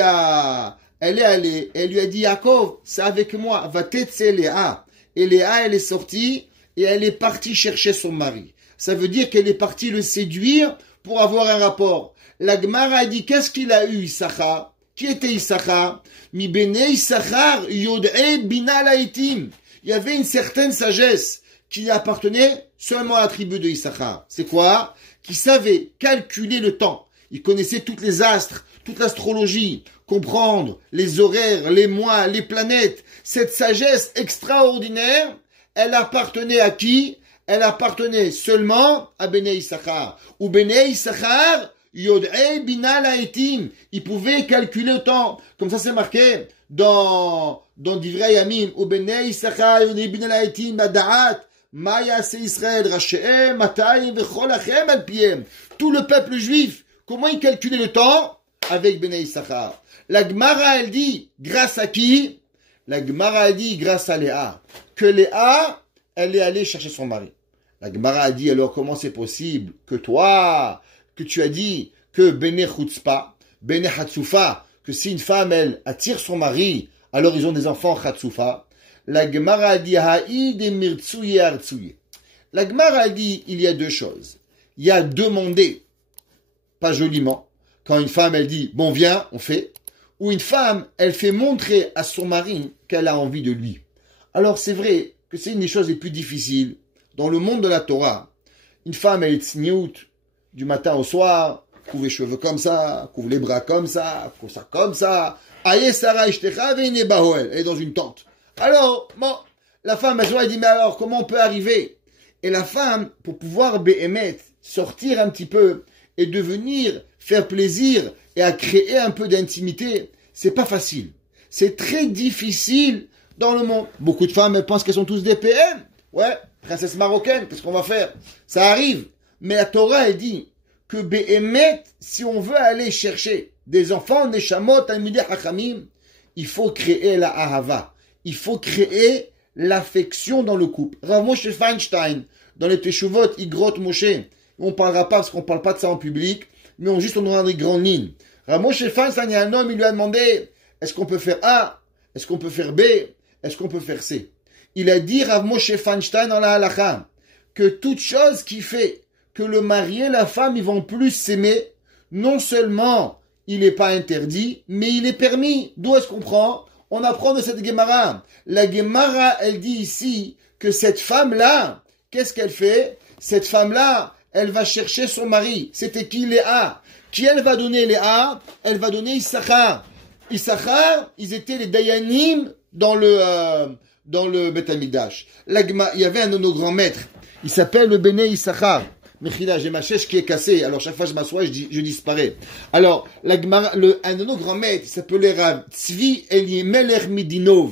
allée, elle lui a dit, Yaakov, c'est avec moi, va t'aider Léa. Et Léa, elle est sortie et elle est partie chercher son mari. Ça veut dire qu'elle est partie le séduire pour avoir un rapport. La Gemara a dit, qu'est-ce qu'il a eu, Issachar? Qui était Issachar? Mi bene Issachar yod'e bina la'itim. Il y avait une certaine sagesse qui appartenait seulement à la tribu de Issachar. C'est quoi? Qui savait calculer le temps. Il connaissait toutes les astres, toute l'astrologie, comprendre les horaires, les mois, les planètes. Cette sagesse extraordinaire, elle appartenait à qui? Elle appartenait seulement à Bene Issachar. Ou Bene Issachar, Yod'e Bina La'itim. Il pouvait calculer le temps. Comme ça, c'est marqué dans Divrei Yamim. Ou Bene Issachar, Yod'e Bina La'itim, Bada'at, Maya se Israël, Rache'em, Matayim, Vecholachem, Alpiem. Tout le peuple juif, comment il calculait le temps? Avec Bene Issachar. La Gemara, elle dit, grâce à qui? La Gemara, elle dit, grâce à Léa. Que Léa, elle est allée chercher son mari. La Gemara a dit, alors comment c'est possible que toi, que tu as dit que Bene Chutzpa, Bene Hatsufa, que si une femme, elle attire son mari, alors ils ont des enfants Hatsufa. La Gemara a dit, Haïd et Mirtsuye Artsuye. La Gemara a dit, il y a deux choses. Il y a demander, pas joliment, quand une femme, elle dit, bon, viens, on fait, ou une femme, elle fait montrer à son mari qu'elle a envie de lui. Alors, c'est vrai que c'est une des choses les plus difficiles. Dans le monde de la Torah, une femme, elle est tsniout, du matin au soir, couvre les cheveux comme ça, couvre les bras comme ça, couvre ça comme ça. Aïe, Sarah, Ishtecha, Veine Bahoel. Elle est dans une tente. Alors, bon, la femme, elle dit, mais alors, comment on peut arriver? Et la femme, pour pouvoir béhémet, sortir un petit peu, et devenir, faire plaisir, et à créer un peu d'intimité, c'est pas facile. C'est très difficile dans le monde. Beaucoup de femmes, elles pensent qu'elles sont tous des PM. Ouais, princesse marocaine, qu'est-ce qu'on va faire? Ça arrive. Mais la Torah, elle dit que Béhémet, si on veut aller chercher des enfants, des chamots, Talmidei Hachamim, il faut créer la ahava. Il faut créer l'affection dans le couple. Rav Moshe Feinstein, dans les Teshuvot, Igrot Moshe, on parlera pas parce qu'on parle pas de ça en public, mais on aura des grandes lignes. Rav Moshe Feinstein, il y a un homme, il lui a demandé, est-ce qu'on peut faire A? Est-ce qu'on peut faire B? Est-ce qu'on peut faire C? Il a dit, Rav Moshe Feinstein dans la halakha, que toute chose qui fait que le mari et la femme, ils vont plus s'aimer, non seulement il n'est pas interdit, mais il est permis. D'où est-ce qu'on prend? On apprend de cette Gemara. La Gemara, elle dit ici que cette femme-là, qu'est-ce qu'elle fait? Cette femme-là, elle va chercher son mari. C'était qui? Léa. Qui elle va donner Léa? Elle va donner Issachar. Issachar, ils étaient les Dayanim dans le Beth Amikdash. Il y avait un de nos grands maîtres. Il s'appelle le Béné Issachar. Mechila, j'ai ma chaise qui est cassée. Alors chaque fois que je m'assois, je disparais. Alors, un de nos grands maîtres, il s'appelait Rav Tzvi Elimelech Midinov.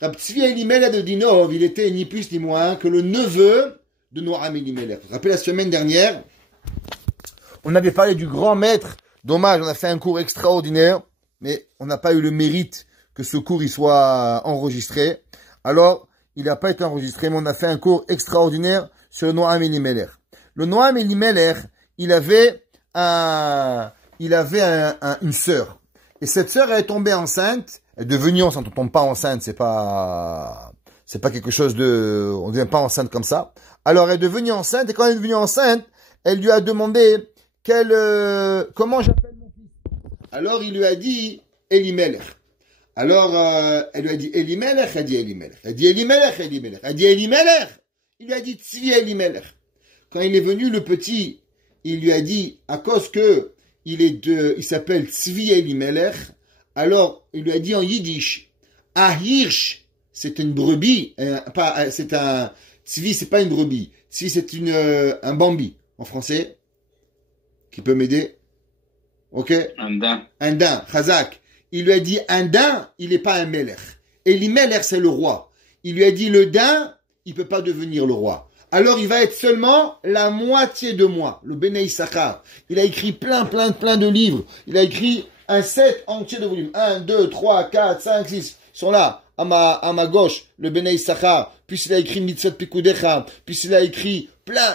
Rav Tzvi Elimelech de Dinov, il était ni plus ni moins que le neveu de Noam Elimelech. Vous vous rappelez la semaine dernière, on avait parlé du grand maître. Dommage, on a fait un cours extraordinaire, mais on n'a pas eu le mérite que ce cours il soit enregistré. Alors, il n'a pas été enregistré, mais on a fait un cours extraordinaire sur le Noam Elimelech. Le Noam Elimelech, il avait une sœur. Et cette sœur, elle est tombée enceinte. Elle est devenue enceinte. On tombe pas enceinte, c'est pas quelque chose de, on devient pas enceinte comme ça. Alors, elle est devenue enceinte, et quand elle est devenue enceinte, elle lui a demandé comment j'appelle mon fils. Alors, il lui a dit Elimelech. Alors, elle lui a dit Elimelech, elle dit Elimelech. Elle dit Elimelech, Elimelech. Elle dit Elimelech. Il lui a dit Tzvi Elimelech. Quand il est venu, le petit, il lui a dit, à cause que il s'appelle Tzvi Elimelech, alors, il lui a dit en yiddish, Ahirsch, c'est une brebis, Tzvi, c'est pas une brebis. Tzvi, c'est un bambi, en français. Qui peut m'aider? Ok? Un daim. Un daim, chazak. Il lui a dit, un daim, il n'est pas un melech. Elimelech, c'est le roi. Il lui a dit, le daim, il peut pas devenir le roi. Alors, il va être seulement la moitié de moi, le Bnei Issachar. Il a écrit plein de livres. Il a écrit un set entier de volumes. 1, 2, 3, 4, 5, 6. Ils sont là, à ma gauche, le Bnei Issachar. Puis il a écrit Mitzvot Pikudecha. Puis il a écrit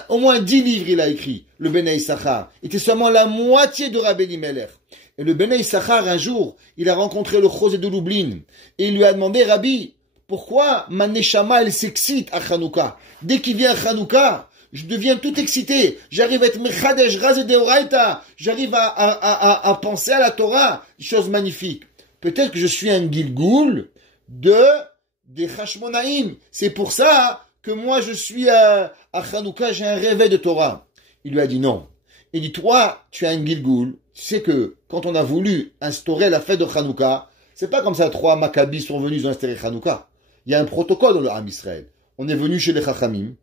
au moins 10 livres il a écrit, le Bnei Issachar. Il était seulement la moitié de Rabbi Elimelech. Et le Bnei Issachar, un jour, il a rencontré le Chosé de Lublin. Et il lui a demandé, Rabbi, pourquoi ma neshama, elle s'excite à Hanouka? Dès qu'il vient à Hanouka, je deviens tout excité. J'arrive à être mechadesh, razé de oraita. J'arrive à penser à la Torah. Chose magnifique. Peut-être que je suis un Gilgoul des Hashmonaïm. C'est pour ça que moi je suis à Hanouka, j'ai un réveil de Torah. Il lui a dit non. Il dit, toi, tu as un Gilgoul. Tu sais que quand on a voulu instaurer la fête de Hanouka, c'est pas comme ça 3 Maccabis sont venus, ils ont instauré Hanouka. Il y a un protocole dans le Ham Israël. On est venu chez les Chachamim,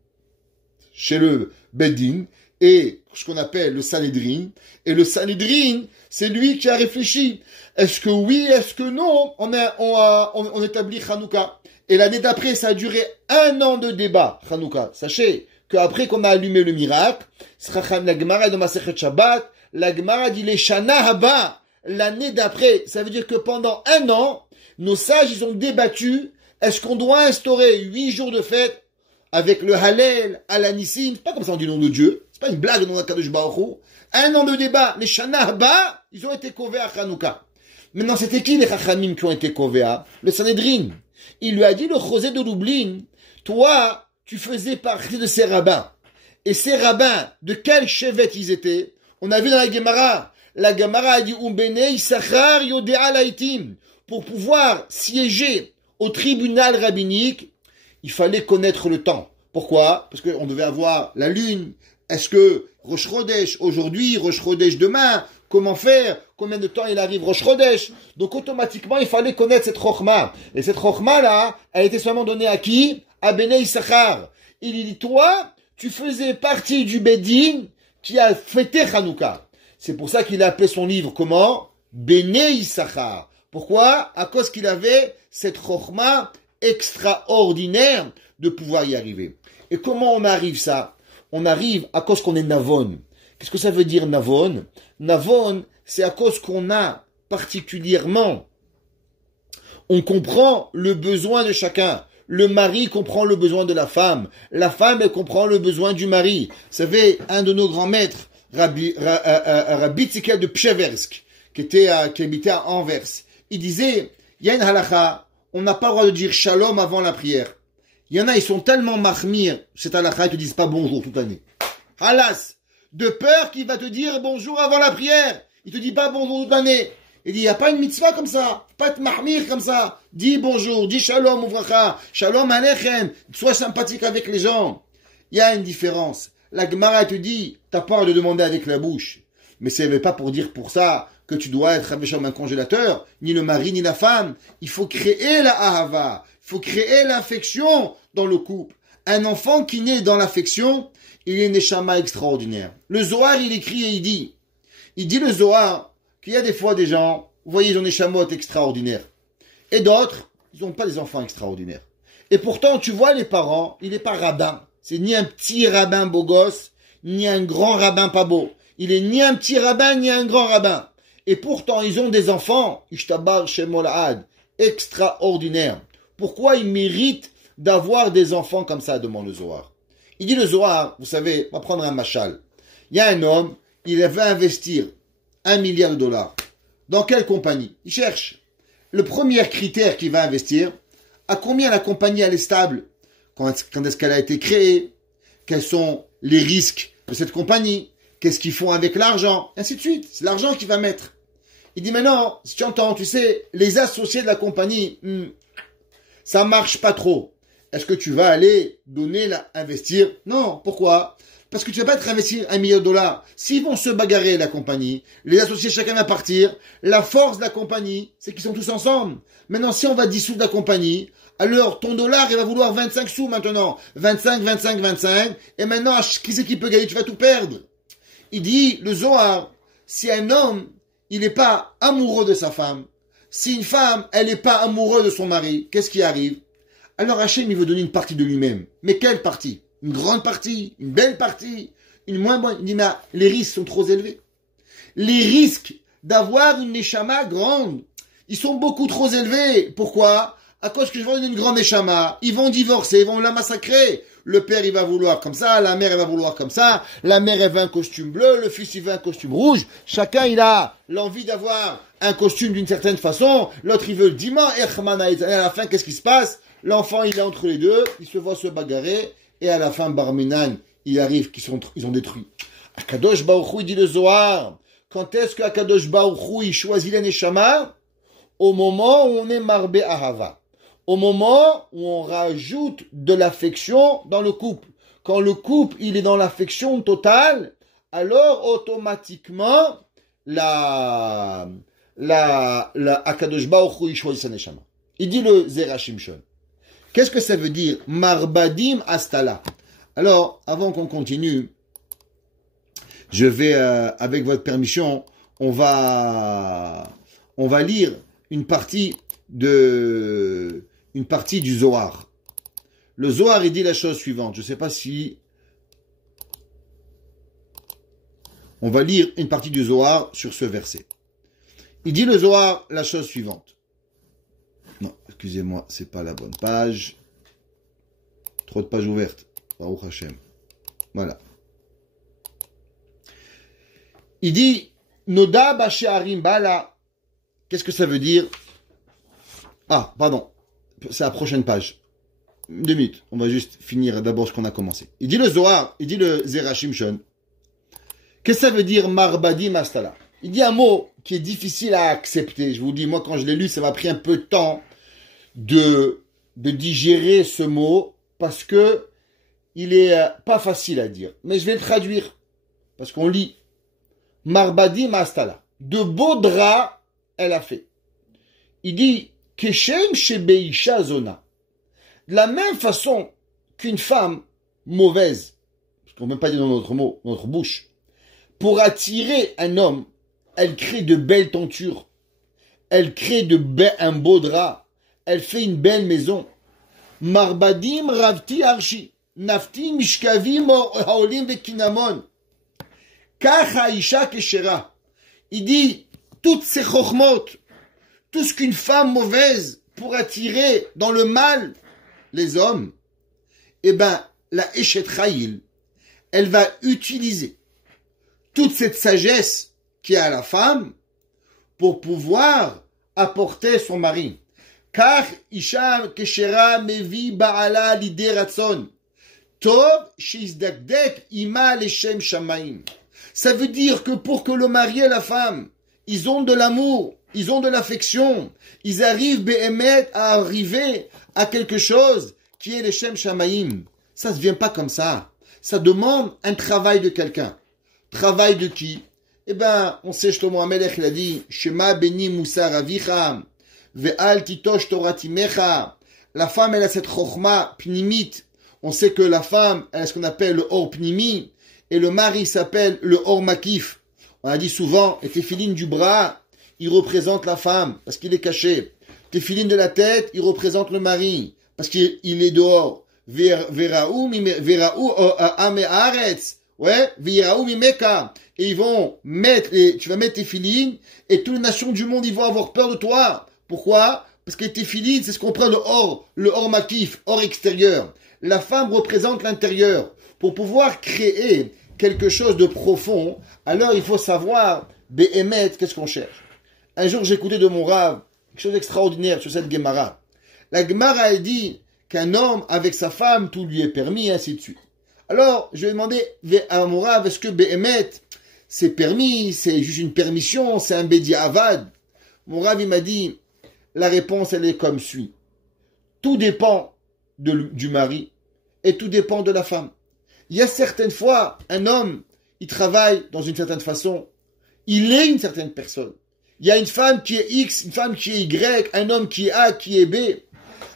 chez le Beddin, et ce qu'on appelle le Sanhedrin. Et le Sanhedrin, c'est lui qui a réfléchi. Est-ce que oui, est-ce que non, on établit Hanouka. Et l'année d'après, ça a duré 1 an de débat, Hanouka. Sachez qu'après qu'on a allumé le miracle, la Gemara de Masechet Shabbat, la Gemara dit les Shana Haba, l'année d'après. Ça veut dire que pendant 1 an, nos sages, ils ont débattu, est-ce qu'on doit instaurer 8 jours de fête avec le Hallel, Alanissim, c'est pas comme ça on dit le nom de Dieu, c'est pas une blague dans la Kadosh Baruch Hu. 1 an de débat, les Shana Haba, ils ont été covés à Hanouka. Maintenant, c'était qui les Chachamim qui ont été covés? Le Sanhedrin. Il lui a dit, le Chosé de Lublin, toi, tu faisais partie de ces rabbins. Et ces rabbins, de quel chevet ils étaient? On a vu dans la Gemara. La Gemara a dit, Bnei Issachar Yodea Laitim. Pour pouvoir siéger au tribunal rabbinique, il fallait connaître le temps. Pourquoi? Parce qu'on devait avoir la lune. Est-ce que Rosh Chodesh aujourd'hui, Rosh Chodesh demain? Comment faire? Combien de temps il arrive Rosh Chodesh? Donc automatiquement, il fallait connaître cette Chokhmah. Et cette Chokhmah-là, elle était seulement donnée à qui? À Bnei Issachar. Il dit, toi, tu faisais partie du Beddin qui a fêté Hanouka. C'est pour ça qu'il a appelé son livre comment? Bnei Issachar. Pourquoi? À cause qu'il avait cette Chokhmah extraordinaire de pouvoir y arriver. Et comment on arrive ça? On arrive à cause qu'on est Navon. Qu'est-ce que ça veut dire Navon? Navon, c'est à cause qu'on a particulièrement, on comprend le besoin de chacun. Le mari comprend le besoin de la femme elle comprend le besoin du mari. Vous savez, un de nos grands maîtres, Rabbi Tzikel de Pcheversk, qui habitait à Anvers, il disait, il y a une halakha, on n'a pas le droit de dire shalom avant la prière. Il y en a, ils sont tellement mahmir, cette halakha, ils te disent pas bonjour toute l'année. Halas, de peur qu'il va te dire bonjour avant la prière. Il te dit pas bonjour toute l'année. Il dit, il n'y a pas une mitzvah comme ça. Pas de mahmir comme ça. Dis bonjour, dis shalom ouvracha, shalom aleichem. Sois sympathique avec les gens. Il y a une différence. La Gemara te dit, t'as pas de demander avec la bouche. Mais ce n'est pas pour dire pour ça que tu dois être comme un congélateur, ni le mari, ni la femme. Il faut créer la ahava. Il faut créer l'affection dans le couple. Un enfant qui naît dans l'affection, il est neshama extraordinaire. Le Zohar, il écrit et il dit le Zohar, qu'il y a des fois des gens, vous voyez, ils ont des chamottes extraordinaires. Et d'autres, ils n'ont pas des enfants extraordinaires. Et pourtant, tu vois les parents, il n'est pas rabbin. C'est ni un petit rabbin beau gosse, ni un grand rabbin pas beau. Il est ni un petit rabbin, ni un grand rabbin. Et pourtant, ils ont des enfants, Ishtabar Shemolad, extraordinaires. Pourquoi ils méritent d'avoir des enfants comme ça, demande le Zohar. Il dit le Zohar, vous savez, on va prendre un machal. Il y a un homme, il va investir $1 milliard. Dans quelle compagnie? Il cherche. le premier critère qu'il va investir, à combien la compagnie elle est stable, quand est-ce qu'elle a été créée, quels sont les risques de cette compagnie, qu'est-ce qu'ils font avec l'argent, ainsi de suite. C'est l'argent qu'il va mettre. Il dit maintenant, si tu entends, tu sais, les associés de la compagnie, ça marche pas trop. Est-ce que tu vas aller investir? Non. Pourquoi? Parce que tu vas pas investir $1 million. S'ils vont se bagarrer, la compagnie, les associés, chacun va partir, la force de la compagnie, c'est qu'ils sont tous ensemble. Maintenant, si on va dissoudre la compagnie, alors ton dollar, il va vouloir 25 sous maintenant. 25, 25, 25. Et maintenant, qui c'est qui peut gagner? Tu vas tout perdre. Il dit, le Zohar, si un homme, il n'est pas amoureux de sa femme, si une femme, elle n'est pas amoureuse de son mari, qu'est-ce qui arrive? Alors Hachem, il veut donner une partie de lui-même. Mais quelle partie? Une grande partie? Une belle partie? Une moins bonne? Il dit, mais les risques sont trop élevés. Les risques d'avoir une neshama grande, ils sont beaucoup trop élevés. Pourquoi? À cause que je vais donner une grande neshama, ils vont divorcer, ils vont la massacrer. Le père, il va vouloir comme ça, la mère, elle va vouloir comme ça, la mère, elle veut un costume bleu, le fils, il veut un costume rouge. Chacun, il a l'envie d'avoir un costume d'une certaine façon, l'autre, il veut le dimanche, et à la fin, qu'est-ce qui se passe? L'enfant, il est entre les deux, il se voit se bagarrer, et à la fin, Barminan, il arrive ils ont détruit. Akadosh Baruch Hu, il dit le Zohar, quand est-ce que Akadosh Baruch Hu, il choisit les neshama? Au moment où on est marbe ahava. Au moment où on rajoute de l'affection dans le couple. Quand le couple, il est dans l'affection totale, alors automatiquement, Akadosh Baruch Hu, il choisit sa neshama. Il dit le Zera Shimshon. Qu'est-ce que ça veut dire? Marbadim astala. Alors, avant qu'on continue, je vais, avec votre permission, on va lire une partie du Zohar. Le Zohar, il dit la chose suivante. Je ne sais pas si on va lire une partie du Zohar sur ce verset. Il dit le Zohar la chose suivante. Non, excusez-moi, c'est pas la bonne page. Trop de pages ouvertes. Baruch Hashem. Voilà. Il dit Noda Bashearim Bala. Qu'est-ce que ça veut dire? Ah, pardon. C'est la prochaine page. 2 minutes. On va juste finir d'abord ce qu'on a commencé. Il dit le Zohar, il dit le Zera Shimshon. Qu'est-ce que ça veut dire Marbadim Astala? Il dit un mot qui est difficile à accepter. Je vous dis, moi, quand je l'ai lu, ça m'a pris un peu de temps de digérer ce mot parce que il est pas facile à dire. Mais je vais le traduire parce qu'on lit Marbadim Astala. De beaux draps, elle a fait. Il dit Keshem Shebeisha Zona. De la même façon qu'une femme mauvaise, parce qu'on ne peut pas dire dans notre mot, notre bouche, pour attirer un homme, elle crée de belles tentures, elle crée un beau drap, elle fait une belle maison. Marbadim Ravti Arshi, Nafti Mishkavim Haolim Vekinamon, Kacha Isha Keshera. Il dit, toutes ces chokhmot, tout ce qu'une femme mauvaise pour attirer dans le mal les hommes, eh ben, la Eshet Chayil, elle va utiliser toute cette sagesse qui est à la femme pour pouvoir apporter son mari. Car Isha Keshera Mevi Ba'ala Lidé Ratson. Tov Shizdakdek Ima Leshem Shamaim. Ça veut dire que pour que le mari et la femme, ils ont de l'amour, ils ont de l'affection, ils arrivent à arriver à quelque chose qui est Leshem Shamaim. Ça ne se vient pas comme ça. Ça demande un travail de quelqu'un. Travail de qui? Eh ben, on sait, Shlomo HaMelech, il a dit, Shema beni musar avicha, ve'al titosh toratimecha. La femme, elle a cette chokhma pnimit. On sait que la femme, elle a ce qu'on appelle le or pnimi, et le mari s'appelle le or makif. On a dit souvent, et téphilines du bras, il représente la femme, parce qu'il est caché. Téphilines de la tête, il représente le mari, parce qu'il est dehors. Vera'u ame haaretz. Ouais, Viraou Mimeka. Et ils vont tu vas mettre tes filines, et toutes les nations du monde, ils vont avoir peur de toi. Pourquoi? Parce que tes filines, c'est ce qu'on prend le or makif, or extérieur. La femme représente l'intérieur. Pour pouvoir créer quelque chose de profond, alors il faut savoir, Behemet, qu'est-ce qu'on cherche? Un jour, j'écoutais de mon rave, quelque chose d'extraordinaire sur cette Gemara. La Gemara, elle dit qu'un homme, avec sa femme, tout lui est permis, et ainsi de suite. Alors, je vais demander à Morav, est-ce que Behemet, c'est permis, c'est juste une permission, c'est un Bedi Avad? Morav, il m'a dit, la réponse, elle est comme suit. Tout dépend du mari et tout dépend de la femme. Il y a certaines fois, un homme, il travaille dans une certaine façon, il est une certaine personne. Il y a une femme qui est X, une femme qui est Y, un homme qui est A, qui est B.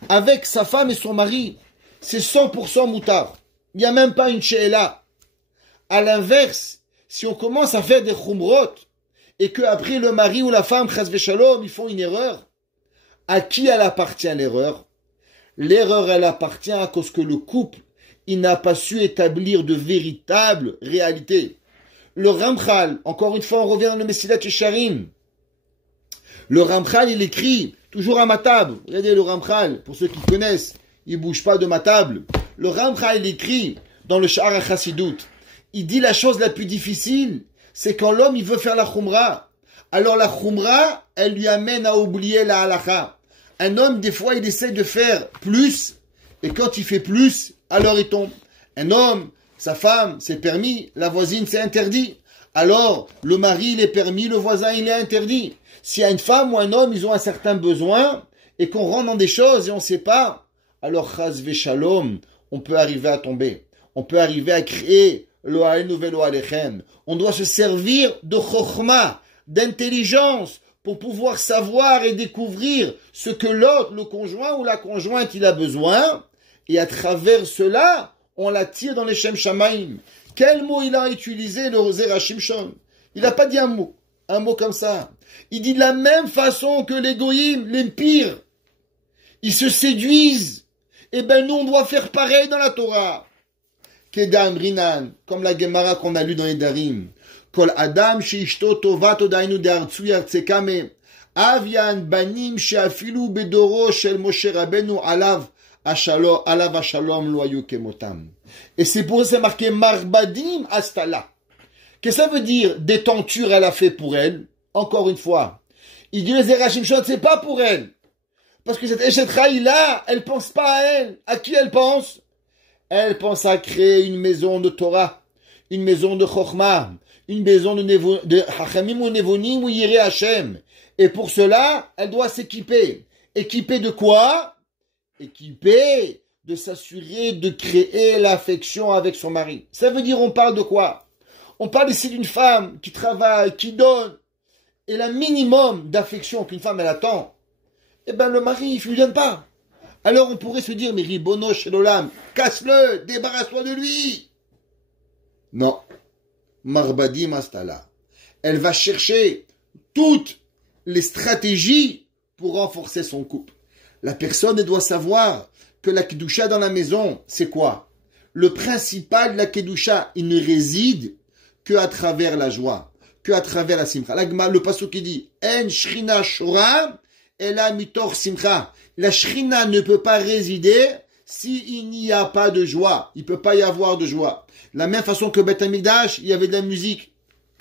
Avec sa femme et son mari, c'est 100% moutard. Il n'y a même pas une she'ela. À l'inverse, si on commence à faire des khumrot, et que après le mari ou la femme, chas v'shalom, ils font une erreur, à qui elle appartient l'erreur? L'erreur, elle appartient à cause que le couple, il n'a pas su établir de véritables réalités. Le Ramchal, encore une fois, on revient dans le Mesilat Yesharim. Le Ramchal, il écrit, toujours à ma table. Regardez le Ramchal, pour ceux qui connaissent, il bouge pas de ma table. Le Ramchal, il écrit, dans le Sha'ar HaChassidut, il dit la chose la plus difficile, c'est quand l'homme, il veut faire la khumra. Alors la khumra, elle lui amène à oublier la halakha. Un homme, des fois, il essaie de faire plus, et quand il fait plus, alors il tombe. Un homme, sa femme, c'est permis, la voisine, c'est interdit. Alors, le mari, il est permis, le voisin, il est interdit. S'il y a une femme ou un homme, ils ont un certain besoin, et qu'on rentre dans des choses et on ne sait pas, alors, chas v'shalom, on peut arriver à tomber. On peut arriver à créer lo ha'enu velo alechem. On doit se servir de chokhma, d'intelligence, pour pouvoir savoir et découvrir ce que l'autre, le conjoint ou la conjointe, il a besoin, et à travers cela, on l'attire dans les Shem Shamaim. Quel mot il a utilisé, le Zera Shimshon? Il n'a pas dit un mot comme ça. Il dit de la même façon que les goyim, les pires, ils se séduisent. Eh ben nous, on doit faire pareil dans la Torah. Kedam Rinan, comme la Gemara qu'on a lu dans les Darim. Kol Adam sheishto tovato dainu de'artsu yartzekame. Avian banim sheafilu bedoro shel Moshe Rabbeinu alav ashalom lo hayu kemotam. Et c'est pour ça c'est marqué marbadim astala. Qu'est-ce que ça veut dire détenture elle a fait pour elle? Encore une fois. Il dit les Zera Shimshon, c'est pas pour elle. Parce que cette Eshet Chai là, elle pense pas à elle. À qui elle pense? Elle pense à créer une maison de Torah, une maison de Chokhmah, une maison de Hachamim ou Nevonim ou Yireh Hashem. Et pour cela, elle doit s'équiper. Équiper de quoi? Équiper de s'assurer de créer l'affection avec son mari. Ça veut dire, on parle de quoi? On parle ici d'une femme qui travaille, qui donne. Et le minimum d'affection qu'une femme elle attend, eh ben le mari, il ne lui donne pas. Alors on pourrait se dire, mais Ribono Shelolam, casse-le, débarrasse-toi de lui. Non. Marbadi Mastala. Elle va chercher toutes les stratégies pour renforcer son couple. La personne elle doit savoir que la Kedusha dans la maison, c'est quoi? Le principal de la Kedusha, il ne réside qu'à travers la joie, qu'à travers la simcha. Le pasuk qui dit, En shrina shora, ela mitor simcha. La shrina ne peut pas résider s'il n'y a pas de joie. Il ne peut pas y avoir de joie. La même façon que Beth Amikdash, il y avait de la musique.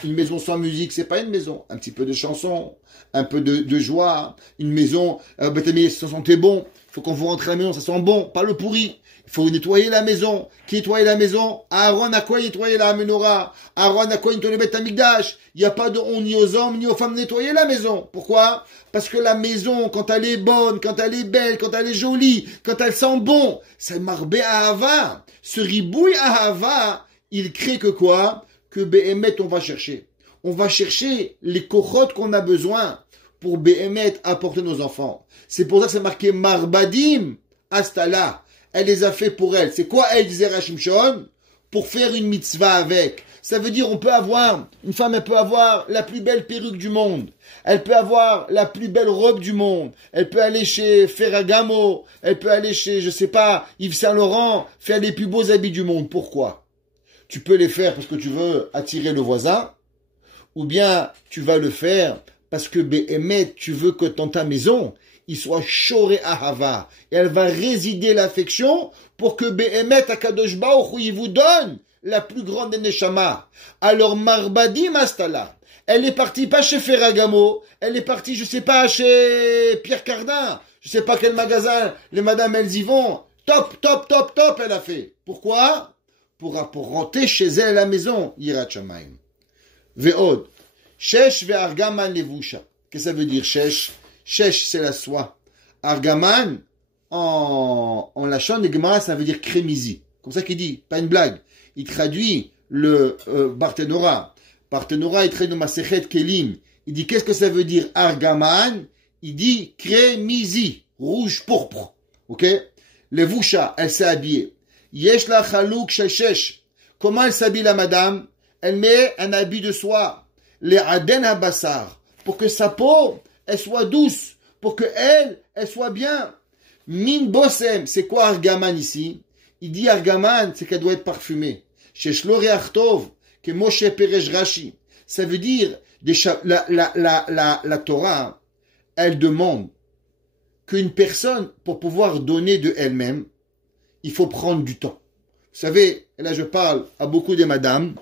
Une maison sans musique, c'est pas une maison. Un petit peu de chansons, un peu de joie. Une maison, Beth Amikdash, ça sentait bon. Il faut qu'on vous rentre à la maison, ça sent bon, pas le pourri. Il faut nettoyer la maison. Qui nettoie la maison? Aaron a quoi nettoyer la menorah? Aaron a quoi nettoyer le Beth Amikdash? Il n'y a pas de on ni aux hommes ni aux femmes nettoyer la maison. Pourquoi? Parce que la maison, quand elle est bonne, quand elle est belle, quand elle est jolie, quand elle sent bon, c'est marbé ahava. Ce ribouille ahava, il crée que quoi? Que Behemet, on va chercher. On va chercher les kochot qu'on a besoin pour Behemet apporter nos enfants. C'est pour ça que c'est marqué marbadim astala. Elle les a fait pour elle. C'est quoi elle, disait Rashimshon? Pour faire une mitzvah avec. Ça veut dire, une femme, elle peut avoir la plus belle perruque du monde. Elle peut avoir la plus belle robe du monde. Elle peut aller chez Ferragamo. Elle peut aller chez, je sais pas, Yves Saint Laurent, faire les plus beaux habits du monde. Pourquoi? Tu peux les faire parce que tu veux attirer le voisin, ou bien tu vas le faire parce que Behemet, tu veux que dans ta maison, il soit choré ahava. Et elle va résider l'affection pour que Behemet Akadosh Baruch Hu, il vous donne la plus grande des neshama. Alors Marbadim Astala, Elle est partie pas chez Ferragamo, elle est partie, je sais pas, chez Pierre Cardin, je sais pas quel magasin, les madames elles y vont. Top, top, top, top, elle a fait. Pourquoi? Pour rentrer chez elle à la maison. Yirat Shamayim. Ve'od. Shesh ve'argaman levusha. Qu'est-ce que ça veut dire, shesh? Shesh, c'est la soie. Argaman, en lachon de Gemara, ça veut dire crémisi. Comme ça qu'il dit, pas une blague. Il traduit le Barthénora. Barthénora, il traduit le Masechet Kelim. Il dit, qu'est-ce que ça veut dire Argaman? Il dit crémisi, rouge pourpre. Ok? Levusha, elle s'est habillée. Yesh la chalouk shesh. Comment elle s'habille la madame? Elle met un habit de soie. Les aden habassar. Pour que sa peau, elle soit douce. Pour que elle soit bien. Min bossem. C'est quoi Argaman ici? Il dit Argaman, c'est qu'elle doit être parfumée. Sheshlo reachtov. Que Moshe Perej Rashi. Ça veut dire, la Torah, elle demande qu'une personne, pour pouvoir donner de elle-même, il faut prendre du temps. Vous savez, et là je parle à beaucoup de madames,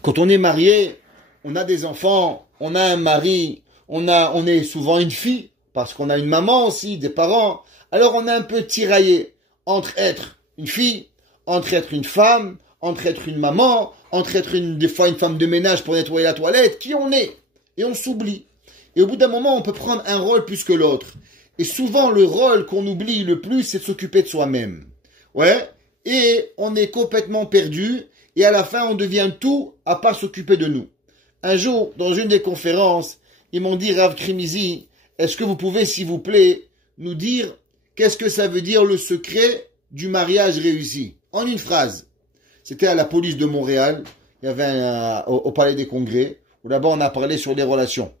quand on est marié, on a des enfants, on a un mari, on est souvent une fille, parce qu'on a une maman aussi, des parents, alors on est un peu tiraillé entre être une fille, entre être une femme, entre être une maman, entre être des fois une femme de ménage pour nettoyer la toilette, qui on est. Et on s'oublie. Et au bout d'un moment, on peut prendre un rôle plus que l'autre. Et souvent, le rôle qu'on oublie le plus, c'est de s'occuper de soi-même. Ouais. Et on est complètement perdu. Et à la fin, on devient tout à part s'occuper de nous. Un jour, dans une des conférences, ils m'ont dit, Rav Krimizi, est-ce que vous pouvez, s'il vous plaît, nous dire qu'est-ce que ça veut dire le secret du mariage réussi? En une phrase. C'était à la police de Montréal. Il y avait au Palais des Congrès, où là-bas on a parlé sur les relations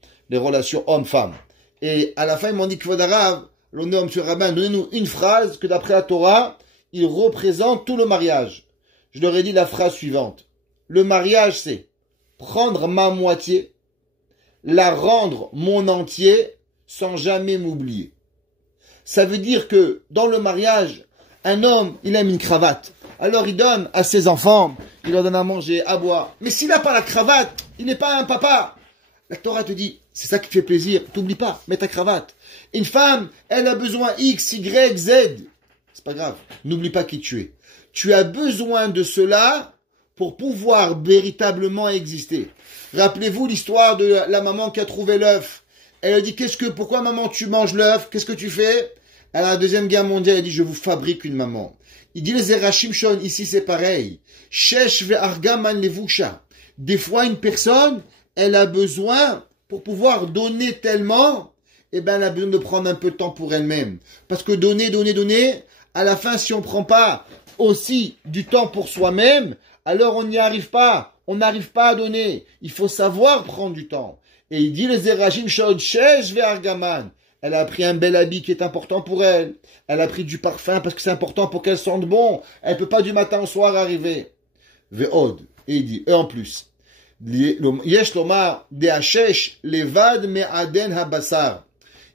hommes-femmes. Et à la fin, ils m'ont dit, Kvodarav, l'honneur, monsieur Rabbin, donnez-nous une phrase que d'après la Torah, il représente tout le mariage. Je leur ai dit la phrase suivante. Le mariage, c'est prendre ma moitié, la rendre mon entier, sans jamais m'oublier. Ça veut dire que, dans le mariage, un homme, il aime une cravate. Alors il donne à ses enfants, il leur donne à manger, à boire. Mais s'il n'a pas la cravate, il n'est pas un papa. La Torah te dit, c'est ça qui te fait plaisir, t'oublie pas, mets ta cravate. Une femme, elle a besoin X, Y, Z. C'est pas grave, n'oublie pas qui tu es. Tu as besoin de cela pour pouvoir véritablement exister. Rappelez-vous l'histoire de la maman qui a trouvé l'œuf. Elle a dit, pourquoi maman tu manges l'œuf? Qu'est-ce que tu fais? À la Deuxième Guerre mondiale, elle dit, je vous fabrique une maman. Il dit les Zerachim Shon, ici c'est pareil. Shesh ve'argaman levusha. Des fois, une personne, elle a besoin, pour pouvoir donner tellement, elle a besoin de prendre un peu de temps pour elle-même. Parce que donner, à la fin, si on prend pas aussi du temps pour soi-même, alors on n'y arrive pas. On n'arrive pas à donner. Il faut savoir prendre du temps. Et il dit les Zerachim Shon, Shesh ve'argaman. Elle a pris un bel habit qui est important pour elle. Elle a pris du parfum parce que c'est important pour qu'elle sente bon. Elle peut pas du matin au soir arriver. Ve'od. Et il dit, et en plus, yesh lomar de'ashesh levad me'aden habassar.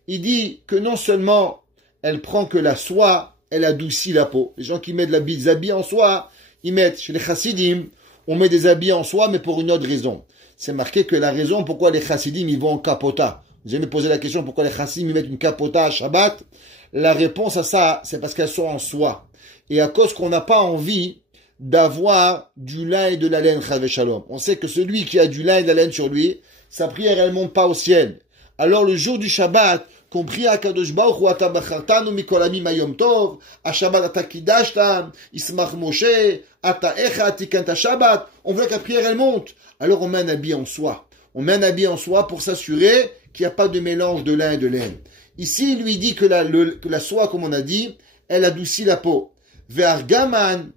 Il dit que non seulement elle prend que la soie, elle adoucit la peau. Les gens qui mettent des habits en soie, ils mettent, chez les chassidim, on met des habits en soie, mais pour une autre raison. C'est marqué que la raison pourquoi les chassidim, ils vont en capota. Vous avez posé la question pourquoi les chassidim mettent une capota à Shabbat. La réponse à ça, c'est parce qu'elles sont en soie. Et à cause qu'on n'a pas envie d'avoir du lin et de la laine, Chave Shalom. On sait que celui qui a du lin et de la laine sur lui, sa prière, elle monte pas au ciel. Alors le jour du Shabbat, qu'on prie à Kadosh Baruch Hu, Ata bachartanu mikolami mayom tov, à Shabbat ata kidashtam, Ismach Moshe, ata echa tikanta Shabbat. On veut que la prière, elle monte. Alors on met un habit en soie. On met un habit en soie pour s'assurer qu'il n'y a pas de mélange de lin et de laine. Ici, il lui dit que la soie, comme on a dit, elle adoucit la peau. Ve'argaman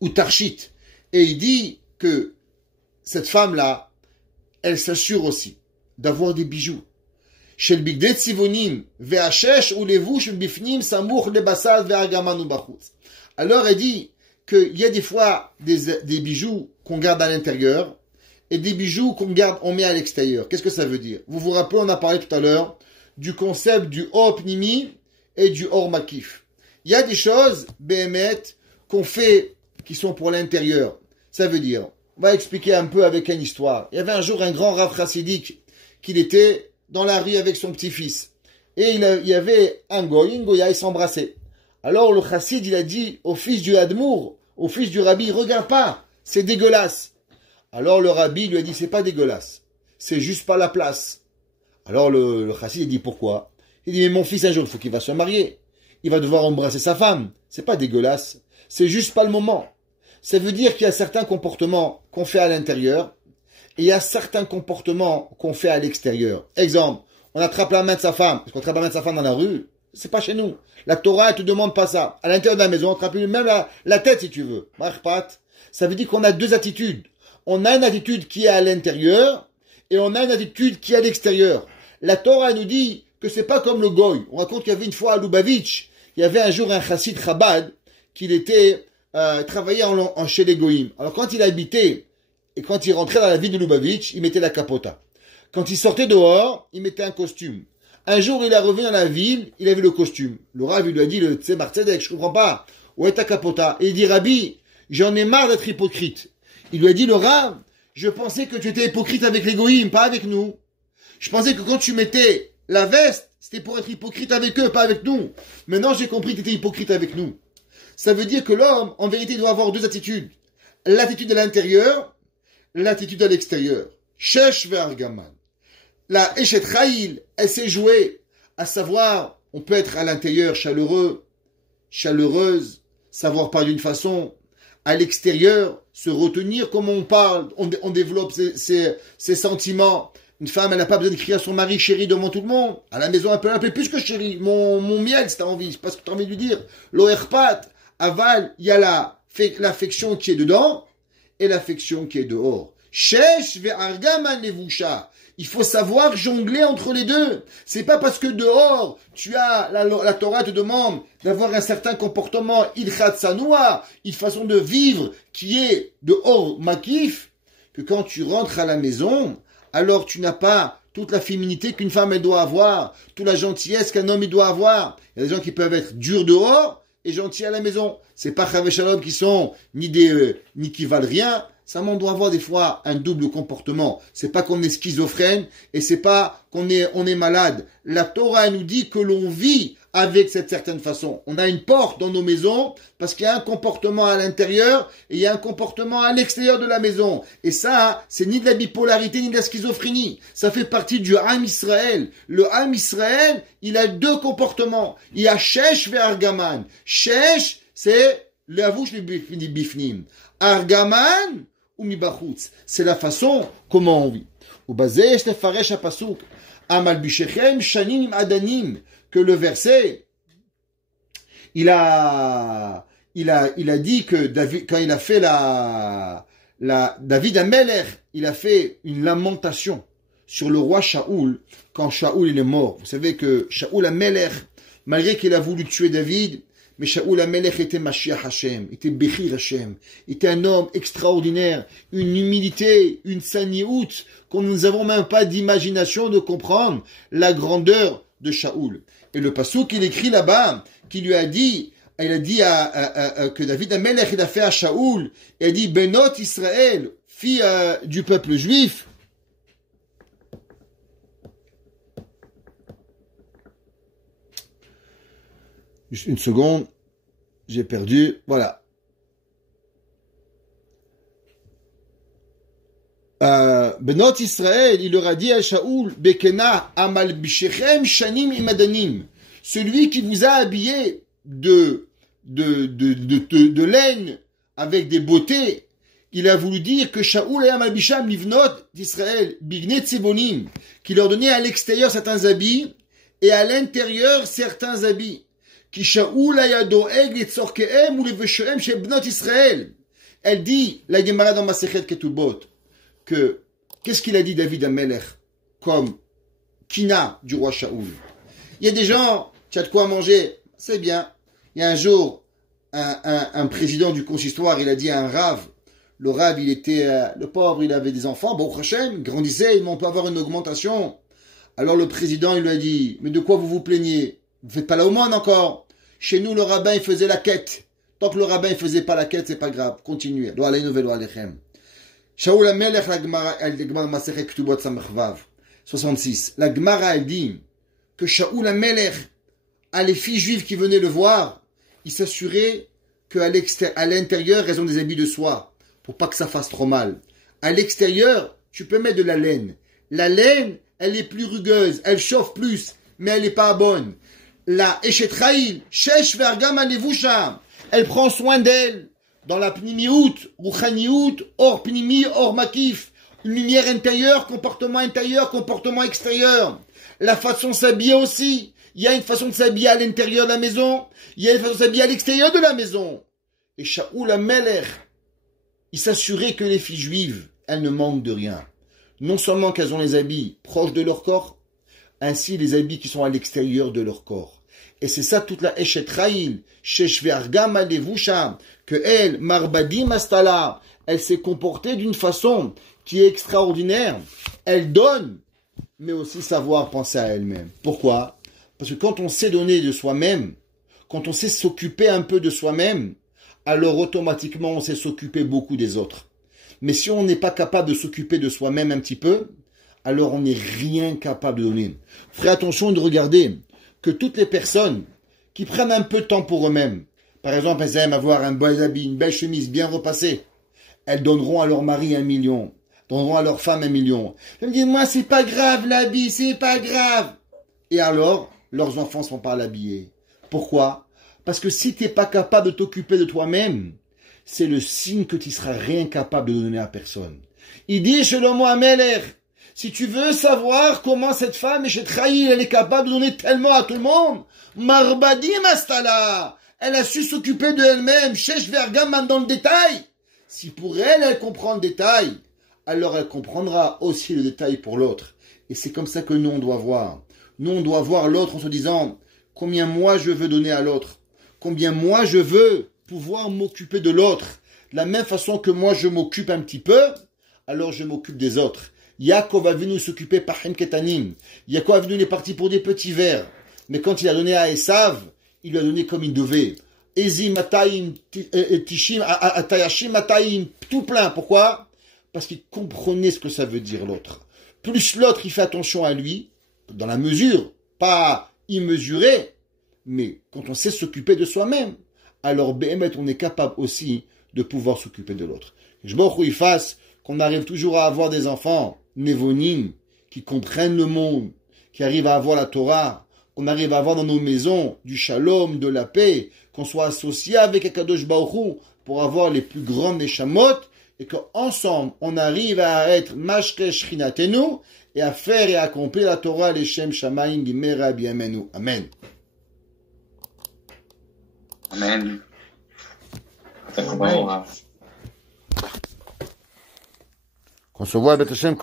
ou tarshit. Et il dit que cette femme-là, elle s'assure aussi d'avoir des bijoux. Chez le bigdet sivonim, ve'ashesh ou levush bifnim samour le basal ve'argaman ou bachutz. Alors, elle dit qu'il y a des fois des bijoux qu'on garde à l'intérieur, et des bijoux on met à l'extérieur. Qu'est-ce que ça veut dire? Vous vous rappelez, on a parlé tout à l'heure du concept du Or Pnimi et du Or Makif. Il y a des choses, Behemet, qu'on fait, qui sont pour l'intérieur. Ça veut dire, On va expliquer un peu avec une histoire. Il y avait un jour un grand rav chassidique qu'il était dans la rue avec son petit-fils. Et il y avait un goy, une goya, ils s'embrassaient. Alors le chassid, il a dit au fils du Hadmour, au fils du rabbi, regarde pas, c'est dégueulasse. Alors le rabbi lui a dit, c'est pas dégueulasse, c'est juste pas la place. Alors le chassid, il dit, pourquoi? Il dit, mais mon fils un jour, il faut qu'il va se marier. Il va devoir embrasser sa femme. C'est pas dégueulasse, c'est juste pas le moment. Ça veut dire qu'il y a certains comportements qu'on fait à l'intérieur et il y a certains comportements qu'on fait à l'extérieur. Exemple, on attrape la main de sa femme. Parce qu'on attrape la main de sa femme dans la rue, c'est pas chez nous. La Torah, elle te demande pas ça. À l'intérieur de la maison, on attrape même la tête si tu veux. Ça veut dire qu'on a deux attitudes. On a une attitude qui est à l'intérieur et on a une attitude qui est à l'extérieur. La Torah nous dit que c'est pas comme le goy. On raconte qu'il y avait une fois à Lubavitch, il y avait un jour un chassid Chabad qu'il était travaillait chez les goïms. Alors quand il habitait et quand il rentrait dans la ville de Lubavitch, il mettait la capota. Quand il sortait dehors, il mettait un costume. Un jour, il est revenu dans la ville, il avait le costume. Le Rav lui a dit, tu sais, Martzedek, je comprends pas. Où est ta capota? Et il dit, Rabbi, j'en ai marre d'être hypocrite. Il lui a dit, le Rav, je pensais que tu étais hypocrite avec les goïms, pas avec nous. Je pensais que quand tu mettais la veste, c'était pour être hypocrite avec eux, pas avec nous. Maintenant, j'ai compris que tu étais hypocrite avec nous. Ça veut dire que l'homme, en vérité, doit avoir deux attitudes. L'attitude de l'intérieur, l'attitude de l'extérieur. Shesh ve'argaman. La Eshet Chayil, elle s'est jouée, à savoir, on peut être à l'intérieur chaleureux, chaleureuse, savoir parler d'une façon, à l'extérieur, se retenir comment on parle, on développe ses sentiments. Une femme, elle n'a pas besoin de crier à son mari chéri devant tout le monde. À la maison, elle peut l'appeler plus que chéri. Mon miel, si t'as envie, c'est pas ce que t'as envie de lui dire. L'oerpat, aval, il y a l'affection qui est dedans et l'affection qui est dehors. Shesh ve'argaman levusha. Il faut savoir jongler entre les deux. C'est pas parce que dehors, tu as, la Torah te demande d'avoir un certain comportement, ilchat sanoua, une façon de vivre qui est dehors makif, que quand tu rentres à la maison, alors tu n'as pas toute la féminité qu'une femme elle doit avoir, toute la gentillesse qu'un homme il doit avoir. Il y a des gens qui peuvent être durs dehors et gentils à la maison. C'est pas Chavé Shalom qui sont ni qui valent rien. Ça, on doit avoir des fois un double comportement. C'est pas qu'on est schizophrène et c'est pas qu'on est malade. La Torah nous dit que l'on vit avec cette certaine façon. On a une porte dans nos maisons parce qu'il y a un comportement à l'intérieur et il y a un comportement à l'extérieur de la maison. Et ça, c'est ni de la bipolarité ni de la schizophrénie. Ça fait partie du Ham Israël. Le Ham Israël, il a deux comportements. Il y a Shesh ve Argaman. Shesh, c'est l'avouch li bifnim. Argaman, c'est la façon comment on vit. Que le verset, il a dit que David, quand il a fait David Amelech, il a fait une lamentation sur le roi Shaoul, quand Shaoul il est mort. Vous savez que Shaoul Amelech, malgré qu'il a voulu tuer David, mais Shaoul Amelech était Mashiach Hashem, était Bechir Hashem, était un homme extraordinaire, une humilité, une saniout, qu'on nous avons même pas d'imagination de comprendre la grandeur de Shaoul. Et le passouk qu'il écrit là-bas, qui lui a dit, il a dit que David Amelech, il a fait à Shaoul, il a dit, Benot Israël, fille du peuple juif, juste une seconde, j'ai perdu, voilà. Benot Israël, il leur a dit à Shaoul, Bekena amal bishechem shanim imadanim, celui qui vous a habillé de laine avec des beautés, il a voulu dire que Shaoul et amal bisham livnot d'Israël, bignet tzibonim, qui leur donnait à l'extérieur certains habits et à l'intérieur certains habits. Qui Shaoul aya doeg litzorkehem ou leveshehem chez bnot Israël. Elle dit, la Gemara dans Masechet Ketubot, que, qu'est-ce qu'il a dit David Amelech comme kina du roi Shaoul? Il y a des gens, tu as de quoi manger, c'est bien. Il y a un jour, un président du consistoire, il a dit à un rave, le rave, il était, le pauvre, il avait des enfants, bon, Hachem, il grandissait, on peut avoir une augmentation. Alors le président, il lui a dit, mais de quoi vous vous plaignez? Vous faites pas l'aumône encore. Chez nous, le rabbin, il faisait la quête. Tant que le rabbin, il faisait pas la quête, c'est pas grave. Continuez. Shaoul Amelech, la Gemara Masechet Ketubot Samech Vav, 66. La Gemara, elle dit que Shaoul Amelech, à les filles juives qui venaient le voir, il s'assurait qu'à l'intérieur, elles ont des habits de soie, pour pas que ça fasse trop mal. À l'extérieur, tu peux mettre de la laine. La laine, elle est plus rugueuse, elle chauffe plus, mais elle n'est pas bonne. La Eshetraïl, Shesh Vergam Alevusha, elle prend soin d'elle. Dans la Pnimiout, Rouchaniout, hors Pnimi, hors Makif. Une lumière intérieure, comportement extérieur. La façon de s'habiller aussi. Il y a une façon de s'habiller à l'intérieur de la maison. Il y a une façon de s'habiller à l'extérieur de la maison. Et Shaoul Amelech, il s'assurait que les filles juives, elles ne manquent de rien. Non seulement qu'elles ont les habits proches de leur corps, ainsi les habits qui sont à l'extérieur de leur corps. Et c'est ça toute la Eshet Raïl, Sheshvergam Alevusha, que elle, Marbadim Astala, elle s'est comportée d'une façon qui est extraordinaire. Elle donne, mais aussi savoir penser à elle-même. Pourquoi? Parce que quand on sait donner de soi-même, quand on sait s'occuper un peu de soi-même, alors automatiquement on sait s'occuper beaucoup des autres. Mais si on n'est pas capable de s'occuper de soi-même un petit peu, alors on n'est rien capable de donner. Faites attention de regarder que toutes les personnes qui prennent un peu de temps pour eux-mêmes, par exemple, elles aiment avoir un bel habit, une belle chemise bien repassée, elles donneront à leur mari 1 million, donneront à leur femme 1 million. Elles me disent, moi, c'est pas grave l'habit, c'est pas grave. Et alors, leurs enfants ne sont pas l'habiller. Pourquoi? Parce que si tu n'es pas capable de t'occuper de toi-même, c'est le signe que tu seras rien capable de donner à personne. Il dit, Shlomo Amelech, si tu veux savoir comment cette femme, elle est capable de donner tellement à tout le monde, Marbadim Astala, elle a su s'occuper de elle-même, Shesh Vergam dans le détail. Si pour elle, elle comprend le détail, alors elle comprendra aussi le détail pour l'autre. Et c'est comme ça que nous, on doit voir. Nous, on doit voir l'autre en se disant, combien moi je veux donner à l'autre, combien moi je veux pouvoir m'occuper de l'autre. De la même façon que moi je m'occupe un petit peu, alors je m'occupe des autres. Yaakov a venu s'occuper par Ketanim. Yaakov a venu les parties pour des petits verres. Mais quand il a donné à Esav, il lui a donné comme il devait. Ezi Mataim, Tishim, Atayashim Mataim, tout plein. Pourquoi? Parce qu'il comprenait ce que ça veut dire l'autre. Plus l'autre, il fait attention à lui, dans la mesure, pas immesurée, mais quand on sait s'occuper de soi-même, alors Béhémet, on est capable aussi de pouvoir s'occuper de l'autre. Je m'en il fasse qu'on arrive toujours à avoir des enfants névonim, qui comprennent le monde, qui arrivent à avoir la Torah, qu'on arrive à avoir dans nos maisons du shalom, de la paix, qu'on soit associé avec Akadosh Baruch Hu pour avoir les plus grandes neshamot, et qu'ensemble, on arrive à être mashke shrinatenu, et à faire et à accomplir la Torah, les Shem Shamayim, Bimera Biyamenu. Amen. Amen. Qu'on se voit avec Hashem.